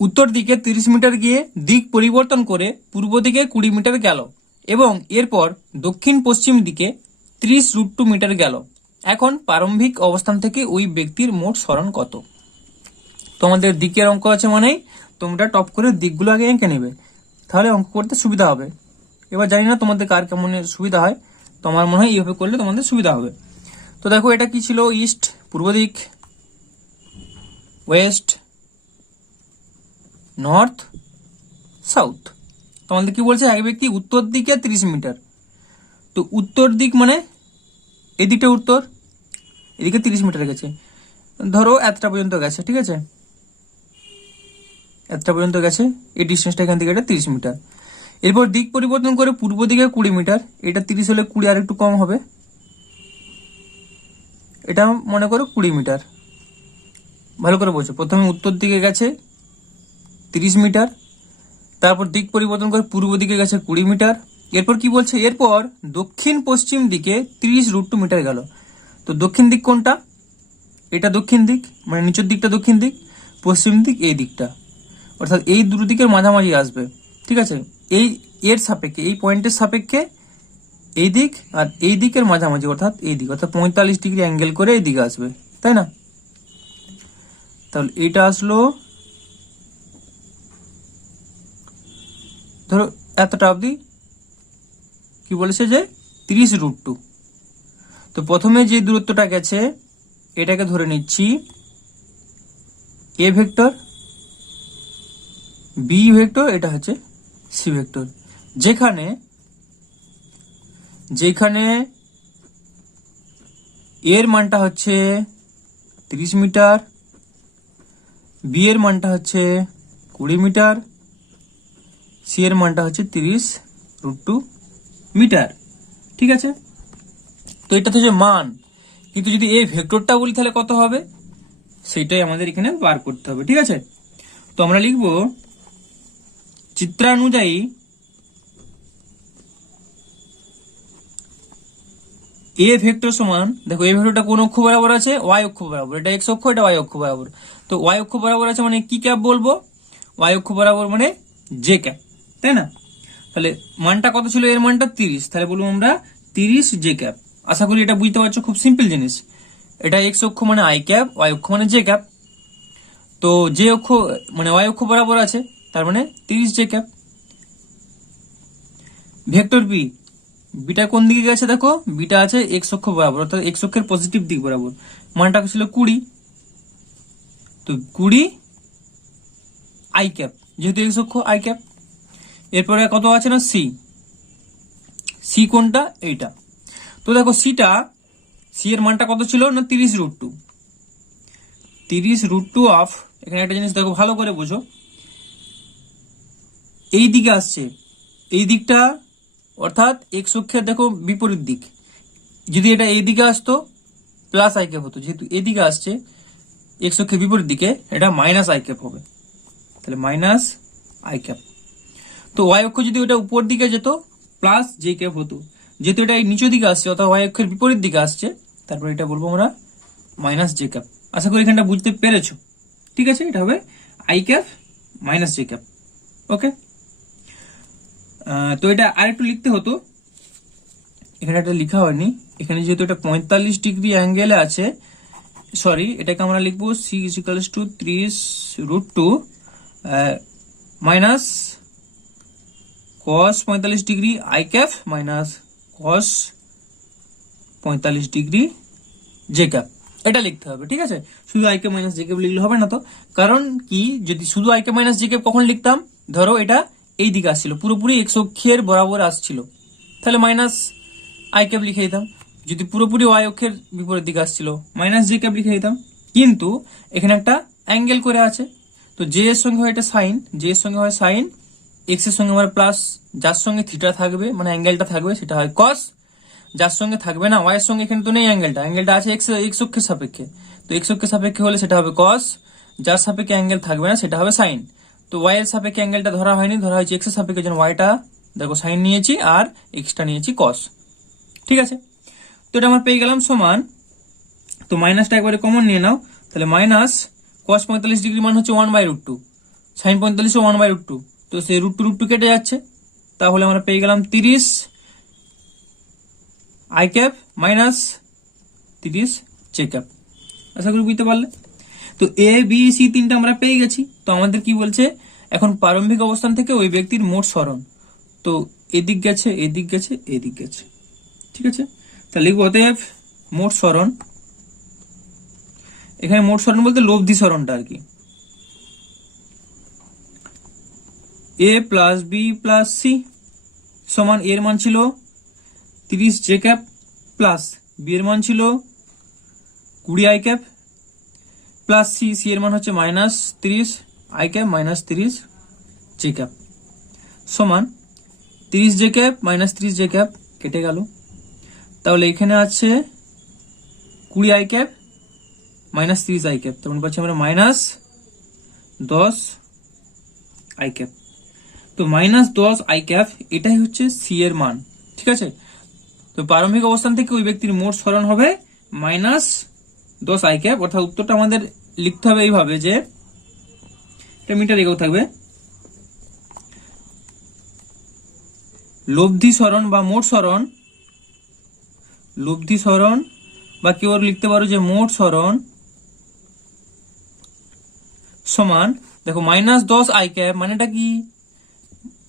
উত্তর দিকে 30 মিটার গিয়ে দিক পরিবর্তন করে পূর্ব দিকে 20 মিটার গেল এবং এরপর দক্ষিণ পশ্চিম দিকে 30√2 মিটার গেল। এখন প্রারম্ভিক অবস্থান থেকে ওই ব্যক্তির মোট সরণ কত? তোমাদের দিকের অঙ্ক আছে, মানে তোমরা টপ করে দিকগুলো আগে এঁকে নেবে, তাহলে অঙ্ক করতে সুবিধা হবে। এবার জানি না তোমাদের কার কেমন সুবিধা হয়, তোমার মনে হয় এইভাবে করলে তোমাদের সুবিধা হবে। তো দেখো এটা কি ছিল, ইস্ট পূর্ব দিক, ওয়েস্ট নর্থ সাউথ। তোমাদের কি বলছে, এক ব্যক্তি উত্তর দিকে 30 মিটার, তো উত্তর দিক মানে এদিকটা উত্তর, এদিকে 30 মিটার গেছে, ধরো এতটা পর্যন্ত গেছে, ঠিক আছে, এতটা পর্যন্ত গেছে, এই ডিস্টেন্সটা এখান থেকে এটা 30 মিটার। এরপর দিক পরিবর্তন করে পূর্ব দিকে 20 মিটার, এটা 30 হলে 20 আর একটু কম হবে, এটা মনে করো 20 মিটার। ভালো করে বলছো, প্রথমে উত্তর দিকে গেছে 30 মিটার, তারপর দিক পরিবর্তন করে পূর্ব দিকে গেছে 20 মিটার। এরপর কি বলছে, এরপর দক্ষিণ পশ্চিম দিকে 30√2 মিটার গেল। তো দক্ষিণ দিক কোনটা? এটা দক্ষিণ দিক, মানে নিচের দিকটা দক্ষিণ দিক, পশ্চিম দিক এই দিকটা, অর্থাৎ এই দুটো দিকের মাঝামাঝি আসবে। ঠিক আছে, এই এর সাপেক্ষে, এই পয়েন্টের সাপেক্ষে এই দিক আর এই দিকের মাঝামাঝি অর্থাৎ এই দিক, অর্থাৎ 45 ডিগ্রি অ্যাঙ্গেল করে এই দিকে আসবে, তাই না? তাহলে এটা আসলো ধরো এতটা অবধি, কি বলেছে যে 30√2। তো প্রথমে যে দূরত্বটা গেছে এটাকে ধরে নিচ্ছি এ ভেক্টর, বি ভেক্টর, এটা হচ্ছে সি ভেক্টর। যেখানে এর মানটা হচ্ছে 30 মিটার, বি এর মানটা হচ্ছে 20 মিটার, সি এর মানটা হচ্ছে 30√2 মিটার। ঠিক আছে, তো এটা হচ্ছে মান, কিন্তু যদি এই ভেক্টরটা বলি তাহলে কত হবে সেটাই আমাদের এখানে বার করতে হবে। ঠিক আছে, তো আমরা লিখব চিত্রানুযায়ী এ ভেক্টর সমান, দেখো এই ভেক্টরটা কোন অক্ষ বরাবর আছে? ওয়াই অক্ষ বরাবর। এটা এক্স অক্ষ, এটা ওয়াই অক্ষ বরাবর। তো ওয়াই অক্ষ বরাবর আছে মানে কি ক্যাপ বলবো? ওয়াই অক্ষ বরাবর মানে জে ক্যাপ, তাই না? তাহলে মানটা কত ছিল? এর মানটা 30, তাহলে বলবো আমরা 30 জে ক্যাপ। আশা করি এটা বুঝতে পারছো, খুব সিম্পল জিনিস। এটা এক্স অক্ষ মানে আই ক্যাপ, ওয়াই অক্ষ মানে জে ক্যাপ। তো জে অক্ষ মানে ওয়াই অক্ষ বরাবর আছে, তার মানে 30 J cap. Vector B, beta কোন দিকে গেছে? দেখো বিটা আছে এক্স অক্ষ বরাবর, অর্থাৎ এক্স অক্ষের পজিটিভ দিক বরাবর। মানটা ছিল 20, তো 20 আই ক্যাপ, যেহেতু এক্স অক্ষ আই ক্যাপ। এরপরে কত আছে না সি, সি কোনটা? এইটা। তো দেখো সি এর মানটা কত ছিল না 30√2। 30√2 অফ, এখানে একটা জিনিস দেখো ভালো করে বোঝো, এই দিকে আসছে, এই দিকটা অর্থাৎ এক্স অক্ষের দেখো বিপরীত দিক। যদি এটা এই দিকে আসতো প্লাস আই ক্যাপ হতো, যেহেতু এদিকে আসছে এক্স অক্ষের বিপরীত দিকে, এটা মাইনাস আই ক্যাপ হবে, তাহলে মাইনাস আই ক্যাপ। তো ওয়াই অক্ষ যদি ওটা উপর দিকে যেত প্লাস জে ক্যাপ হতো, যেহেতু এটা এই নিচের দিকে আসছে অর্থাৎ ওয়াই অক্ষের বিপরীত দিকে আসছে, তারপর এটা বলবো আমরা মাইনাস জে ক্যাপ। আশা করি এখানটা বুঝতে পেরেছো। ঠিক আছে, এটা হবে I cap minus J cap. Okay, তো এটা আরেকটু লিখতে হতো, এখানে একটা লেখা হয়নি। এখানে যেহেতু এটা 45 ডিগ্রি অ্যাঙ্গেলে আছে, সরি, এটাকে আমরা লিখবো C is equals to 30√2 minus cos 45 degree I cap minus cos 45 degree J cap, এটা লিখতে হবে। ঠিক আছে, শুধু I cap minus J cap লিখলে হবে না তো, কারণ কি যদি শুধু I cap minus J cap কখন লিখতাম? ধরো এটা এই দিকে আসছিল, পুরোপুরি এক্স অক্ষের বরাবর আসছিল, তাহলে মাইনাস আই ক্যাপ লিখে দিতাম। যদি পুরোপুরি ওয়াই অক্ষের বিপরীত দিকে আসছিল, মাইনাস জে ক্যাপ লিখে দিতাম। কিন্তু এখানে একটা অ্যাঙ্গেল করে আছে, তো জে এর সঙ্গে হয় এটা সাইন, জে এর সঙ্গে হয় সাইন, এক্স এর সঙ্গে আমার প্লাস, যার সঙ্গে থিটা থাকবে মানে অ্যাঙ্গেলটা থাকবে সেটা হয় কস, যার সঙ্গে থাকবে না ওয়াই এর সঙ্গে, এখানে তো নেই অ্যাঙ্গেলটা, অ্যাঙ্গেলটা আছে এক্স অক্ষের সাপেক্ষে, তো এক্স অক্ষের সাপেক্ষে হলে সেটা হবে কস, যার সাপেক্ষে অ্যাঙ্গেল থাকবে না সেটা হবে সাইন। তো ওয়াই এর সাপেক্ষে অ্যাঙ্গেলটা ধরা হয়নি, ধরা হয়েছে এক্স এর সাপেক্ষে, যেন ওয়াইটা দেখো সাইন নিয়েছি আর এক্সটা নিয়েছি কস। ঠিক আছে, তো এটা আমরা পেয়ে গেলাম সমান, তো মাইনাসটা একবারে কমন নিয়ে নাও, তাহলে মাইনাস cos 45 ডিগ্রি মান হচ্ছে 1/√2, sin 45 ও 1/√2, তো সেই √2 কেটে যাচ্ছে, তাহলে আমরা পেয়ে গেলাম 30 I cap minus 30 J cap. আশা করি বুঝতে পারলে। তো এ বি সি তিনটা আমরা পেয়ে গেছি। তো আমাদের কি বলছে, এখন প্রারম্ভিক অবস্থান থেকে ওই ব্যক্তির মোট সরণ, তো এদিক গেছে, এদিক গেছে, এদিক গেছে। ঠিক আছে, তাহলে লিখবো অতএব মোট সরণ, এখানে মোট সরণ বলতে লব্ধি সরণটা আর কি, এ প্লাস বি প্লাস সি সমান এর মান ছিল 30 জে ক্যাপ প্লাস বি এর মান ছিল 20 I cap plus C, C এর মান হচ্ছে minus 30 I cap minus 30 J cap সমান 30 J cap minus 30 J cap কেটে গেল, তাহলে এখানে আছে 20 I cap minus 30 I cap, তখন পাচ্ছি আমরা মাইনাস 10 আই ক্যাপ। তো মাইনাস 10 আই ক্যাপ এটাই হচ্ছে সি এর মান। ঠিক আছে, তো প্রারম্ভিক অবস্থান থেকে ওই ব্যক্তির মোট সরণ হবে মাইনাস 10 আই ক্যাপ, অর্থাৎ উত্তরটা আমাদের লিখতে হবে এইভাবে যে এটা মিটার একক থাকবে, লব্ধি সরণ বা মোট সরণ, লব্ধি সরণ বা কেউ লিখতে পারো যে মোট সরণ সমান, দেখো -10 আই ক্যাপ মানেটা কি,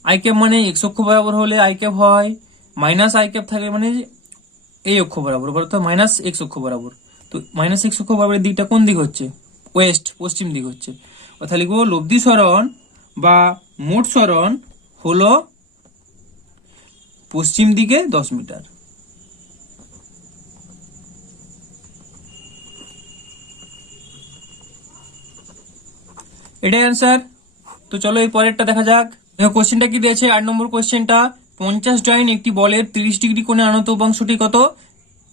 আই ক্যাপ মানে এক্স অক্ষ বরাবর হলে আই ক্যাপ হয়, মাইনাস আই ক্যাপ থাকে মানে এই অক্ষ বরাবর, অর্থাৎ মাইনাস এক্স অক্ষ বরাবর। তো মাইনাস এক্স অক্ষ বরাবরের দিকটা কোন দিক হচ্ছে, ওয়েস্ট, পশ্চিম দিক হচ্ছে। অর্থাৎ লিখবো লব্ধি সরণ বা মোট সরণ হলো পশ্চিম দিকে 10 মিটার। এটাই অ্যান্সার। তো চলো এই পরেরটা দেখা যাক। কোশ্চেনটা কি দিয়েছে, 8 নম্বর কোশ্চেনটা, 50 ডাইন একটি বলের 30 ডিগ্রি কোণে আনত উপাংশটি কত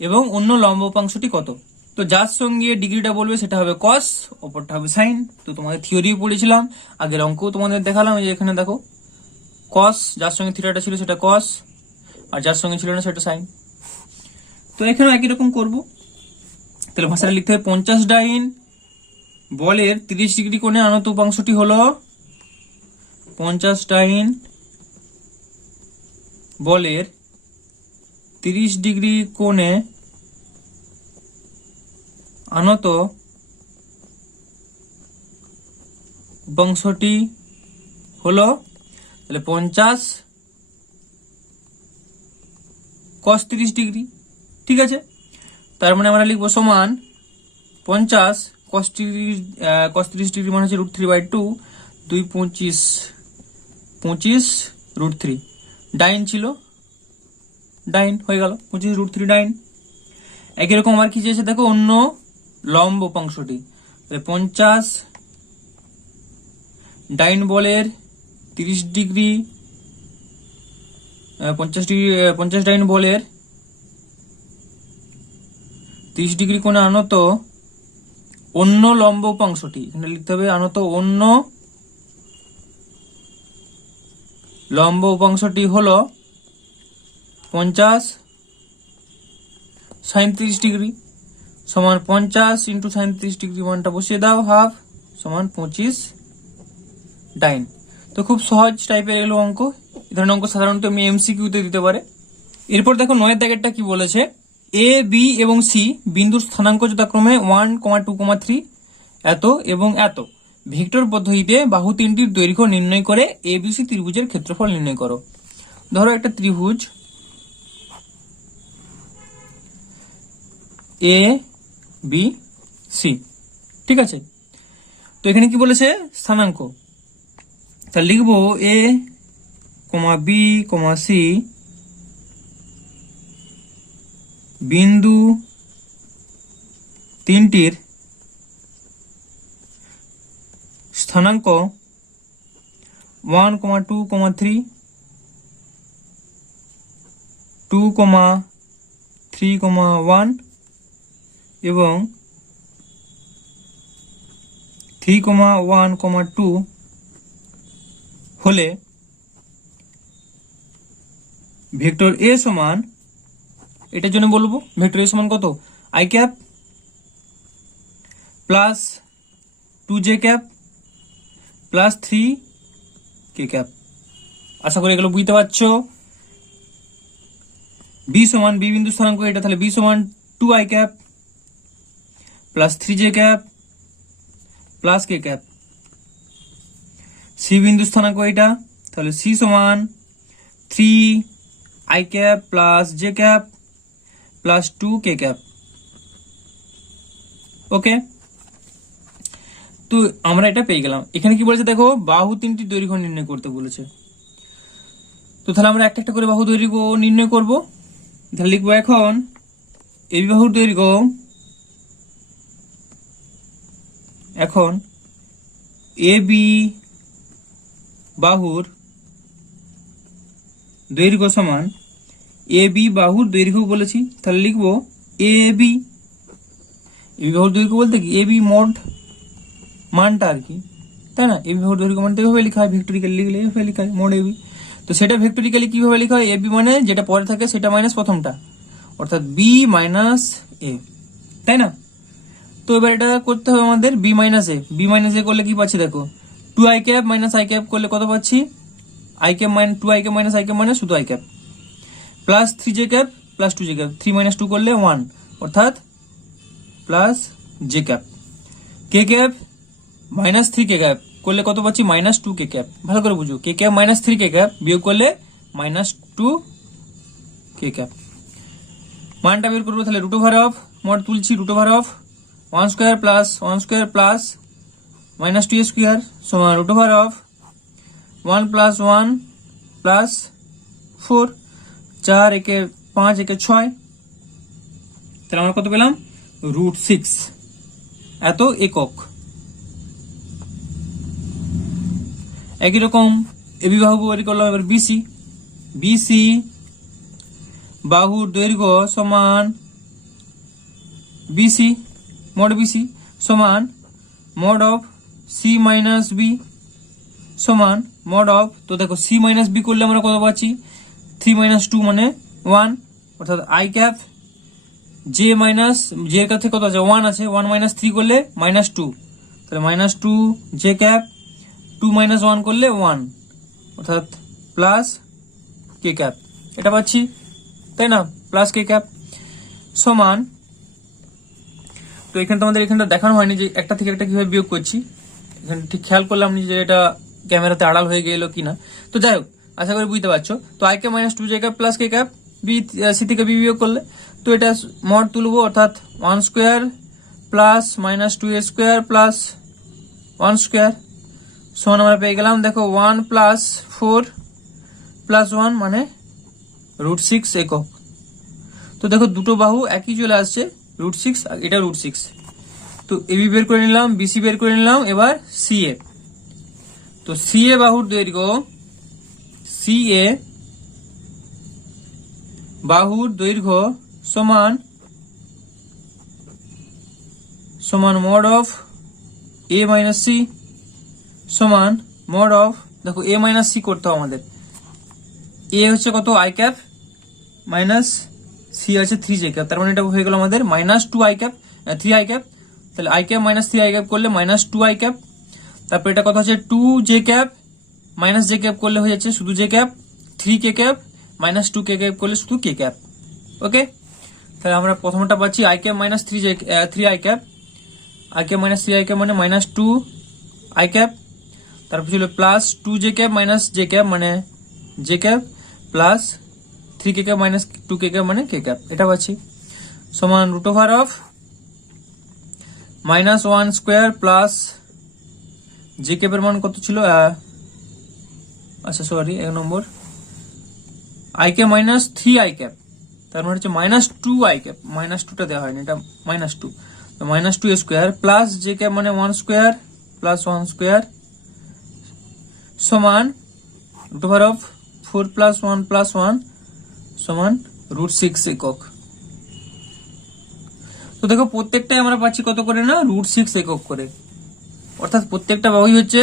এবং অন্য লম্ব উপাংশটি কত। তো যার সঙ্গে ডিগ্রিটা বলবে সেটা হবে কস, অপরটা হবে সাইন। তো তোমাদের থিওরি পড়েছিলাম, আগের অঙ্কও তোমাদের দেখালাম, এই যে এখানে দেখো কস, যার সঙ্গে থিটাটা ছিল সেটা কস, আর যার সঙ্গে ছিল না সেটা সাইন। তো এখানে একই রকম করবো। তাহলে ভাষাটা লিখতে হবে 50 ডাইন বলের 30 ডিগ্রি কোণে আনত উপাংশটি হলো, 50 ডাইন বলের 30 ডিগ্রি কোণে আনত উপাংশটি হলো, তাহলে 50 cos 30 ডিগ্রি, ঠিক আছে। তার মানে আমরা লিখবো সমান 50 cos 30 ডিগ্রি মানে হচ্ছে √3/2, 2 25 25 √3, ডাইন ছিল, ডাইন হয়ে গেল 25 √3 ডাইন। একই রকম আর কি চেয়েছে দেখো, অন্য লম্ব উপাংশটি, 50 ডাইন বলের 30 ডিগ্রি, 50 ডাইন বলের 30 ডিগ্রি কোণে আনত অন্য লম্ব উপাংশটি, এখানে লিখতে হবে আনত অন্য লম্ব উপাংশটি হলো 50 sin 30 ডিগ্রি সমান 50 ইন্টু sin 30 ডিগ্রি মানটা বসিয়ে দাও, হাফ সমান 25 ডাইন। তো খুব সহজ টাইপের এগুলো অঙ্ক, এই ধরনের অঙ্ক সাধারণত আমি এমসিকিউতে দিতে পারে। এরপর দেখো 9 দাগেরটা কি বলেছে, এ বি এবং সি বিন্দুর স্থানাঙ্ক যথাক্রমে 1, 2, 3 এত এবং এত, ভেক্টর পদ্ধতিতে বাহু তিনটির দৈর্ঘ্য নির্ণয় করে এবিসি ত্রিভুজের ক্ষেত্রফল নির্ণয় করো। ধরো একটা ত্রিভুজ এ বি সি, ঠিক আছে। তো এখানে কি বলেছে, স্থানাঙ্ক, তাহলে লিখবো এ বি সি বিন্দু তিনটির স্থানাঙ্ক 1, 2, 3, 2, 3, 1 এবং 3, 1, 2 হলে ভেক্টর এ সমান, এটার জন্য বলবো ভেক্টর এ সমান কত, I cap plus 2j cap plus 3k cap. আশা করি এগুলো বুঝতে পারছো। বি সমান, বি বিন্দু স্থানাঙ্ক এটা, তাহলে বি সমান 2i cap plus 3j cap plus k cap. C বিন্দু স্থানাঙ্ক এটা, তাহলে সি সমান 3i cap plus j cap plus 2k cap. Okay, তো আমরা এটা পেয়ে গেলাম। এখানে কি বলেছে দেখো, বাহু তিনটি দৈর্ঘ্য নির্ণয় করতে বলেছে। তো তাহলে আমরা একটা একটা করে বাহু দৈর্ঘ্য নির্ণয় করব। তাহলে লিখবো এখন এবি বাহুর দৈর্ঘ্য, এখন এবি বাহুর দৈর্ঘ্য সমান, এবি বাহুর দৈর্ঘ্য বলেছি, তাহলে লিখবো এবি, এবি বাহুর দৈর্ঘ্য বলতে কি এবি মোড মানটা আর কি, তাই না। এবি বাহুর দৈর্ঘ্য মানটা এভাবে লেখা হয়, ভেক্টরিক্যালি লিখলে এভাবে লেখা হয় মোড এবি। তো সেটা ভেক্টরিক্যালি কিভাবে লেখা হয়, এবি মানে যেটা পরে থাকে সেটা মাইনাস প্রথমটা, অর্থাৎ বি মাইনাস এ, তাই না। তো এবার এটা করতে হবে আমাদের বি মাইনাস এ, বি মাইনাস এ করলে কি পাচ্ছি দেখো, 2i cap minus i cap করলে কত পাচ্ছি, I cap minus 2 I cap minus I cap মানে শুধু I cap plus 3 J cap plus 2 J cap 3 minus 2 করলে 1 অর্থাৎ প্লাস জে ক্যাপ কে ক্যাপ মাইনাস 3 কে ক্যাপ করলে কত পাচ্ছি মাইনাস 2 কে ক্যাপ ভালো করে বুঝো কে ক্যাপ মাইনাস 3 কে ক্যাপ বিয়োগ করলে মাইনাস 2 কে ক্যাপ মানটা বের করবো তাহলে রুট ওভার অফ মোট তুলছি root over of 1 square plus minus 2 square সমান root over of 1 plus 1 plus 4 4 একে 5 একে 6 তাহলে আমরা কত পেলাম রুট 6 এত একক একই রকম এবি বাহু বের করলাম এবার বিসি বাহুর দৈর্ঘ্য সমান বিসি সমান mod of C minus B সমান মড অফ তো দেখো সি মাইনাস বি করলে আমরা কত পাচ্ছি 3 মাইনাস 2 মানে 1 অর্থাৎ I cap J minus J এর কাছে কত আছে 1 আছে 1 মাইনাস 3 করলে মাইনাস 2 তাহলে মাইনাস 2 জে ক্যাপ 2 মাইনাস 1 করলে 1 অর্থাৎ প্লাস কে ক্যাপ এটা পাচ্ছি তাই না প্লাস কে ক্যাপ সমান তো এখানে তোমাদের এখানটা দেখানো হয়নি যে একটা থেকে একটা কিভাবে বিয়োগ করছি এখানে ঠিক খেয়াল করলাম যে এটা ক্যামেরাতে আড়াল হয়ে গেল কিনা তো যাই হোক আশা করি বুঝতে পারছো তো I cap minus 2 J cap plus K cap B C থেকে বি বিয়োগ করলে তো এটা মড তুলবো অর্থাৎ 1 square plus minus 2 square plus 1 square সমান আমরা পেয়ে গেলাম দেখো 1 প্লাস 4 প্লাস 1 মানে রুট 6 একক তো দেখো দুটো বাহু একই চলে আসছে রুট 6 এটা রুট 6 তো এবি বের করে নিলাম বিসি বের করে নিলাম এবার সিএ তো সিএ বাহুর দৈর্ঘ্য সমান mod of A minus C সমান মড অফ দেখো এ মাইনাস সি করতে হবে আমাদের এ হচ্ছে কত আই ক্যাপ মাইনাস সি আছে 3 জে ক্যাপ তার মানে এটা হয়ে গেল আমাদের minus 2 I cap 3 I cap তাহলে I cap minus 3 I cap করলে মাইনাস 2 আই ক্যাপ তারপর এটা কত হচ্ছে 2 J cap minus J cap করলে হয়ে যাচ্ছে শুধু J cap 3 K cap minus 2 K cap করলে শুধু কে ক্যাপ ওকে তাহলে আমরা প্রথমটা পাচ্ছি I cap minus 3 I cap minus 3 I cap মানে মাইনাস 2 আই ক্যাপ তারপর ছিল plus 2 J cap minus J cap মানে J cap plus 3 K cap minus 2 K cap মানে কে ক্যাপ এটা পাচ্ছি সমান root over of minus 1 square plus J ক্যাপের মান কত ছিল আচ্ছা সরি 1 নম্বর I cap minus 3 I cap তার মানে হচ্ছে মাইনাস 2 আই ক্যাপ মাইনাস 2টা দেওয়া হয়নি এটা মাইনাস 2 তো minus 2 square plus J cap মানে 1 স্কয়ার প্লাস 1 স্কয়ার সমান root over of 4 plus 1 plus 1 সমান রুট 6 একক তো দেখো প্রত্যেকটাই আমরা পাচ্ছি কত করে না রুট 6 একক করে অর্থাৎ প্রত্যেকটা বাহুই হচ্ছে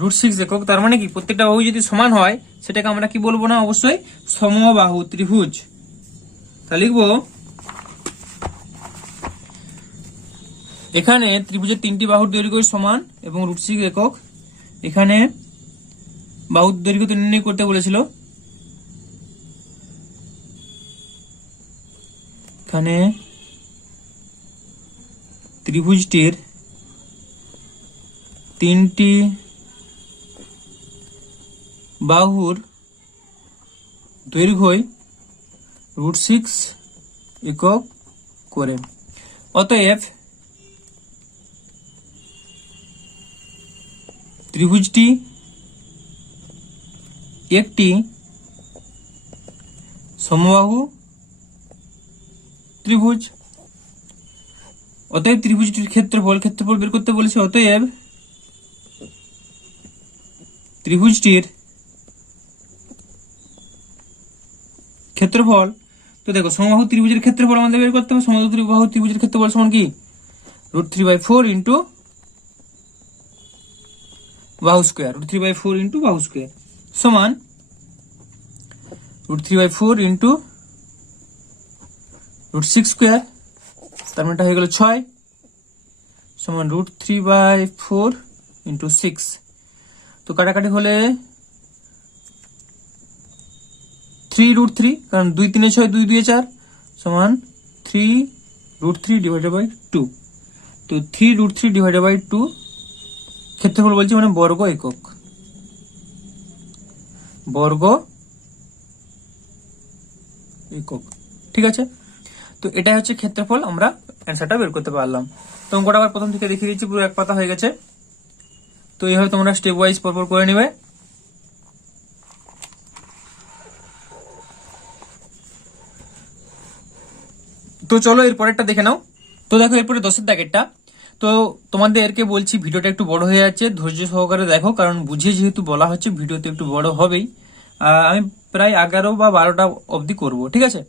রুট 6 একক তার মানে কি প্রত্যেকটা বাহু যদি সমান হয় সেটাকে আমরা কি বলবো না অবশ্যই সমবাহু ত্রিভুজ তা লিখবো এখানে ত্রিভুজের 3টি বাহুর দৈর্ঘ্য সমান এবং রুট 6 একক এখানে বাহুর দৈর্ঘ্য তো নির্ণয় করতে বলেছিল এখানে ত্রিভুজটির 3টি বাহুর দৈর্ঘ্যই রুট 6 একক করে অতএব ত্রিভুজটি একটি সমবাহু ত্রিভুজ অতএব ত্রিভুজটির ক্ষেত্রফল বের করতে বলেছে অতএব ত্রিভুজটির ক্ষেত্রফল তো দেখো সমবাহু ত্রিভুজের ক্ষেত্রফল আমাদের বের করতে হবে সমবাহু ত্রিভুজের ক্ষেত্রফল সমান কি √3/4 ইন্টু বাহু স্কয়ার √3/4 ইন্টু বাহু স্কয়ার সমান √3/4 ইন্টু √6 স্কয়ার তার মানে হয়ে গেল 6 সমান √3/4 ইন্টু 6 তো কাটাকাটি হলে 3√3, কারণ 2 3 6 2 2 4 সমান 3√3 ডিভাইডেড বাই 2। তো 3√3 ডিভাইডেড বাই 2 ক্ষেত্রফল বলছি মানে বর্গ একক, বর্গ একক। ঠিক আছে, তো এটাই হচ্ছে ক্ষেত্রফল, আমরা অ্যান্সারটা বের করতে পারলাম। তো অঙ্কটা আবার প্রথম থেকে দেখিয়ে দিচ্ছি, পুরো এক পাতা হয়ে গেছে। তো এইভাবে তোমরা স্টেপ ওয়াইজ পরপর করে নেবে। তো চলো এর পরেরটা দেখে নাও। তো দেখো এরপরে 10এর দাগেরটা। তো তোমাদেরকে বলছি ভিডিওটা একটু বড় হয়ে যাচ্ছে, ধৈর্য সহকারে দেখো, কারণ বুঝিয়ে যেহেতু বলা হচ্ছে ভিডিওতে একটু বড় হবেই। আমি প্রায় 11 বা 12টা অবধি করব, ঠিক আছে?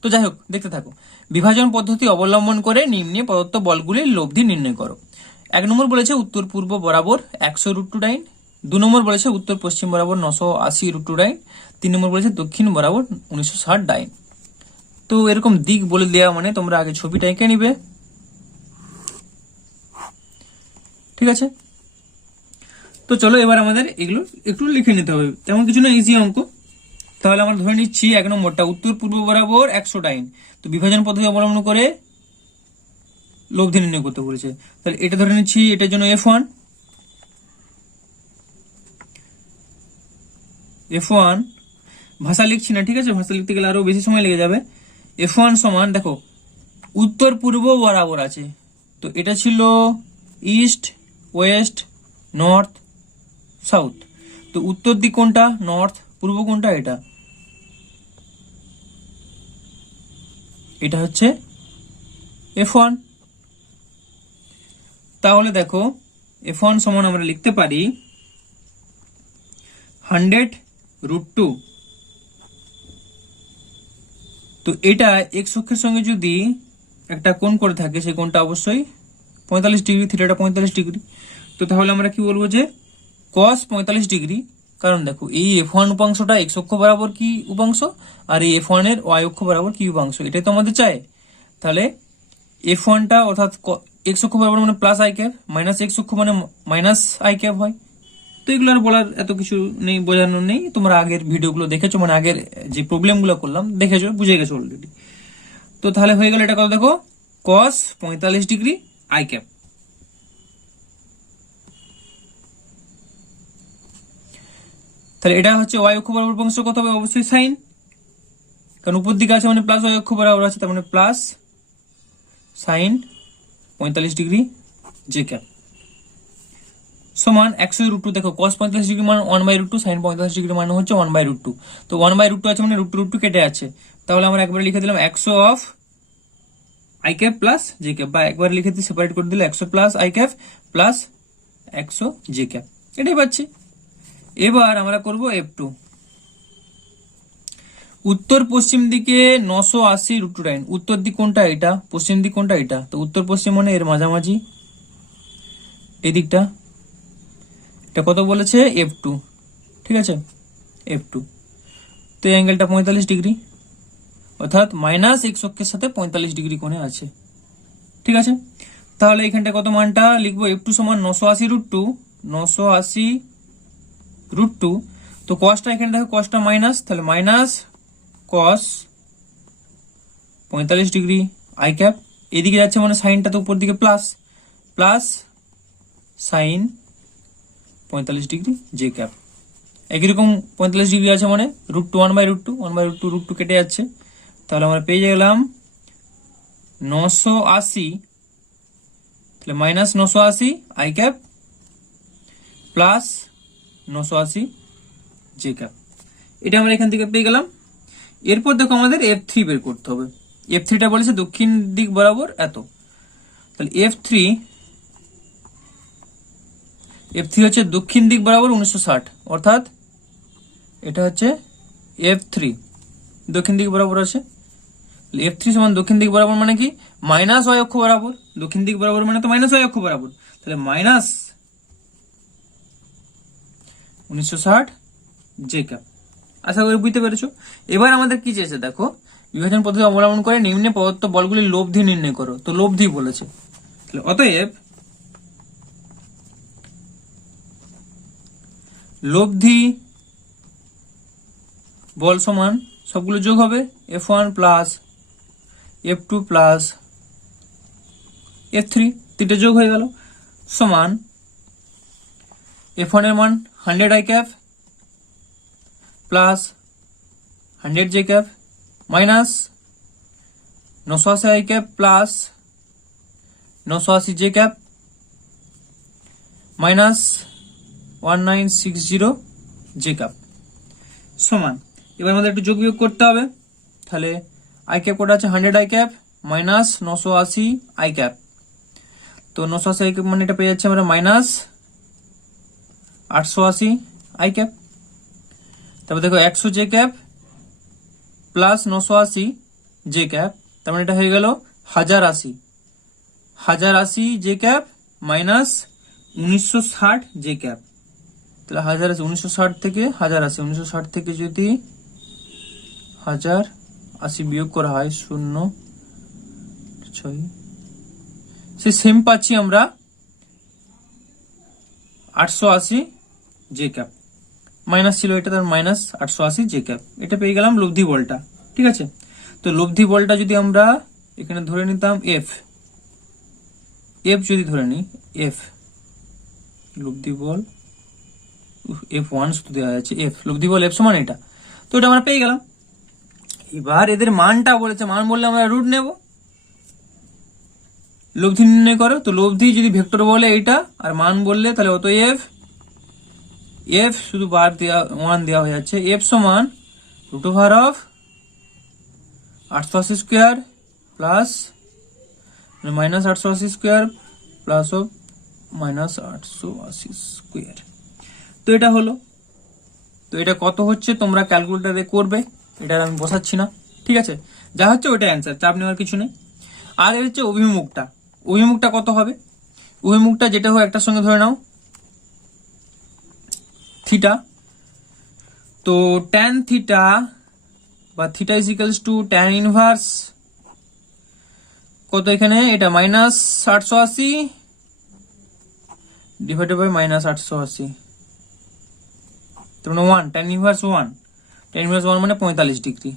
তো যাই হোক, দেখতে থাকো। বিভাজন পদ্ধতি অবলম্বন করে নিম্নে প্রদত্ত বলগুলির লব্ধি নির্ণয় করো। 1 নম্বর বলেছে উত্তর পূর্ব বরাবর 100√2 ডাইন। 2 নম্বর বলেছে উত্তর পশ্চিম বরাবর 980√2 ডাইন। 3 নম্বর বলেছে দক্ষিণ বরাবর 1960 ডাইন। তো এরকম দিক বলে দেওয়া মানে তোমরা আগে ছবিটা এঁকে নিবে, ঠিক আছে? তো চলো এবার আমাদের এগুলো একটু লিখে নিতে হবে, তেমন কিছু না, ইজি অঙ্ক। তাহলে আমরা ধরে নিচ্ছি 1 নম্বরটা উত্তর পূর্ব বরাবর 100 ডাইন। তো বিভাজন পদ্ধতি অবলম্বন করে লব্ধি নির্ণয় করতে বলেছে, তাহলে এটা ধরে নিচ্ছি, এটার জন্য F1, F1 ভাষা লিখছি না, ঠিক আছে? ভাষা লিখতে গেলে আরো বেশি সময় লেগে যাবে। F1 সমান দেখো উত্তর পূর্ব বরাবর আছে, তো এটা ছিল ইস্ট, ওয়েস্ট, নর্থ, সাউথ। তো উত্তর দিক কোনটা? নর্থ। পূর্ব কোনটা? এটা হচ্ছে F1। তাহলে দেখো F1 সমান আমরা লিখতে পারি 100√2। তো এটা এক্স অক্ষের সঙ্গে যদি একটা কোণ করে থাকে, সেই কোণটা অবশ্যই 45 ডিগ্রি, থিটাটা 45 ডিগ্রি। তো তাহলে আমরা কি বলবো যে cos 45 ডিগ্রি, কারণ দেখো এই F1 উপাংশটা এক্স অক্ষ বরাবর কি উপাংশ, আর এই F1 এর ওয়াই অক্ষ বরাবর কি উপাংশ, এটাই তো আমাদের চাই। তাহলে F1টা অর্থাৎ এক্স অক্ষ বরাবর মানে plus I cap, minus x অক্ষ মানে মাইনাস আই ক্যাপ হয়। তো এগুলো আর বলার এত কিছু নেই, বোঝানোর নেই, তোমরা আগের ভিডিওগুলো দেখেছো, মানে আগের যে প্রবলেমগুলো করলাম দেখেছো, বুঝে গেছো অলরেডি। তো তাহলে হয়ে গেল এটা কত দেখো, cos 45 ডিগ্রি আই ক্যাপ। তাহলে এটা হচ্ছে ওয়াই অক্ষ বরাবর উপাংশ, কত হবে? অবশ্যই সাইন, কারণ উপর দিকে আছে মানে প্লাস, ওয়াই অক্ষ বরাবর আছে তার মানে plus sign 45 degree J cap সমান 100√2। দেখো cos 45 ডিগ্রি মানে 1/√2, sin 45 ডিগ্রি মানে হচ্ছে 1/√2। তো 1/√2 আছে মানে √2 কেটে আছে, তাহলে আমরা একবারে লিখে দিলাম 100 of I cap plus J cap, বা একবার লিখে দিয়ে সেপারেট করে দিলে 100 plus I cap plus 100 J cap, এটাই পাচ্ছি। এবার আমরা করব F2। উত্তর পশ্চিম দিকে 980√2 ডাইন। উত্তর দিক কোনটা? এটা। পশ্চিম দিক কোনটা? এটা। তো উত্তর পশ্চিম মানে এর মাঝামাঝি এই দিকটা, এটা কত বলেছে? F2, ঠিক আছে? F2। তো এই অ্যাঙ্গেলটা 45 ডিগ্রি, অর্থাৎ মাইনাস এক্স অক্ষের সাথে 45 ডিগ্রি কোণে আছে, ঠিক আছে? তাহলে এখানটা কত মানটা লিখবো? F2 সমান 980√2, 980√2। তো কসটা এখানে দেখো, কসটা মাইনাস, তাহলে minus cos 45 degree I cap, এদিকে যাচ্ছে মানে সাইনটা তো উপর দিকে plus, plus sign 45 degree J cap. একই রকম 45 ডিগ্রি আছে মানে √2, 1/√2, 1/√2 √2 কেটে যাচ্ছে, তাহলে আমরা পেয়ে গেলাম 980, তাহলে minus 980 I cap plus 980 J cap, এটা আমরা এখান থেকে পেয়ে গেলাম। এরপর দেখো আমাদের F3 বের করতে হবে। F3টা বলেছে দক্ষিণ দিক বরাবর এত, তাহলে F3 হচ্ছে দক্ষিণ দিক বরাবর 1960, অর্থাৎ এটা হচ্ছে F3 দক্ষিণ দিক বরাবর আছে। F3 সমান দক্ষিণ দিক বরাবর মানে কি? মাইনাস ওয়াই অক্ষ বরাবর। দক্ষিণ দিক বরাবর মানে তো মাইনাস ওয়াই অক্ষ বরাবর, তাহলে মাইনাস 1960 জে ক্যাপ। আশা করি বুঝতে পেরেছো। এবার আমাদের কি চেয়েছে দেখো, বিভাজন পদ্ধতি অবলম্বন করে নিম্নে প্রদত্ত বলগুলির লব্ধি নির্ণয় করো। তো লব্ধি বলেছে, তাহলে অতএব লব্ধি বল সমান সবগুলো যোগ হবে F1 plus F2 plus F3, তিনটে যোগ হয়ে গেল, সমান F1 এর মান 100 i cap plus 100 j cap minus 980 i cap plus 980 j cap minus 1960 j cap সমান, এবার আমাদের একটু যোগ বিয়োগ করতে হবে। তাহলে i ক্যাপ কোটা আছে 100 i cap minus 980 i cap, তো 980 i ক্যাপ মানে এটা পেয়ে যাচ্ছে আমরা মাইনাস 880 i ক্যাপ। তারপর দেখো 100 j cap plus 980 j cap, তার মানে এটা হয়ে গেল 1080 j cap minus 1960 j cap. তাহলে 1080 1960 থেকে 1960 থেকে যদি 1080 বিয়োগ করা হয় 0 6, সে সেম পাচ্ছি আমরা 880 j ক্যাপ, মাইনাস ছিল এটা, তার মাইনাস 880 j ক্যাপ, এটা পেয়ে গেলাম লব্ধি বলটা। ঠিক আছে, তো লব্ধি বলটা যদি আমরা এখানে ধরে নিতাম এফ যদি ধরে নিই এফ, লব্ধি বল F1 শুধু দেওয়া যাচ্ছে, এফ লব্ধি বল এফ সমান এটা, তো এটা আমরা পেয়ে গেলাম। এবার এদের মানটা বলেছে, মান বললে আমরা রুট নেব, লব্ধি নির্ণয় করো, তো লব্ধি যদি ভেক্টর বলে এইটা আর মান বললে তাহলে অত এফ শুধু বার দেওয়া 1 দেওয়া হয়ে যাচ্ছে, এফ সমান root over of 880 square plus minus 880 square plus of minus 880 square. তো এটা হলো, তো এটা কত হচ্ছে তোমরা ক্যালকুলেটারে করবে, এটা আমি বসাচ্ছি না। ঠিক আছে, যা হচ্ছে ওইটা অ্যান্সার, চাপ নেওয়ার কিছু নেই। আর এর হচ্ছে অভিমুখটা কত হবে, অভিমুখটা যেটা হোক একটার সঙ্গে ধরে নাও থিটা, তো ট্যান থিটা বা theta is equals two tan inverse কত এখানে, এটা মাইনাস 880 ডিভাইডেড বাই মাইনাস 880, তার মানে 1 ট্যান ইনভার্স 1 মানে 45 ডিগ্রি,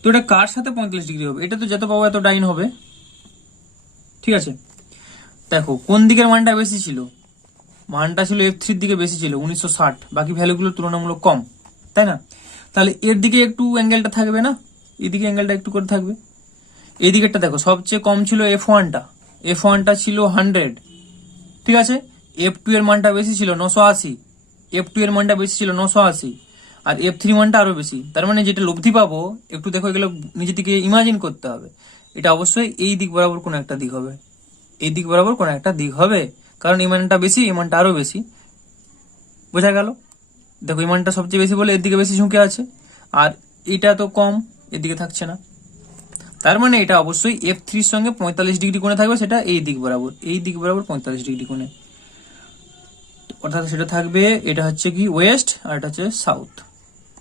তো এটা কার সাথে 45 ডিগ্রি হবে, এটা তো যত পাবো এত ডাইন হবে। ঠিক আছে, দেখো কোন দিকের মানটা বেশি ছিল, মানটা ছিল F3 এর দিকে বেশি ছিল 1960, বাকি ভ্যালুগুলো তুলনামূলক কম, তাই না? তাহলে এর দিকে একটু অ্যাঙ্গেলটা থাকবে না, এদিকে অ্যাঙ্গেলটা একটু করে থাকবে। এই দিকেরটা দেখো সবচেয়ে কম ছিল F1টা ছিল 100, ঠিক আছে, F2 এর মানটা বেশি ছিল 980, আর F3 মানটা আরো বেশি, তার মানে যেটা লব্ধি পাবো একটু দেখো, এগুলো নিজে থেকে ইমাজিন করতে হবে, এটা অবশ্যই এই দিক বরাবর কোনো একটা দিক হবে, কারণ এই মানটা বেশি, এই মানটা আরো বেশি, বোঝা গেল? দেখো এই মানটা সবচেয়ে বেশি বলে এর দিকে বেশি ঝুঁকে আছে, আর এটা তো কম, এদিকে থাকছে না, তার মানে এটা অবশ্যই F3 এর সঙ্গে 45 ডিগ্রি কোণে থাকবে, সেটা এই দিক বরাবর 45 ডিগ্রি কোণে, অর্থাৎ সেটা থাকবে, এটা হচ্ছে কি ওয়েস্ট আর এটা হচ্ছে সাউথ,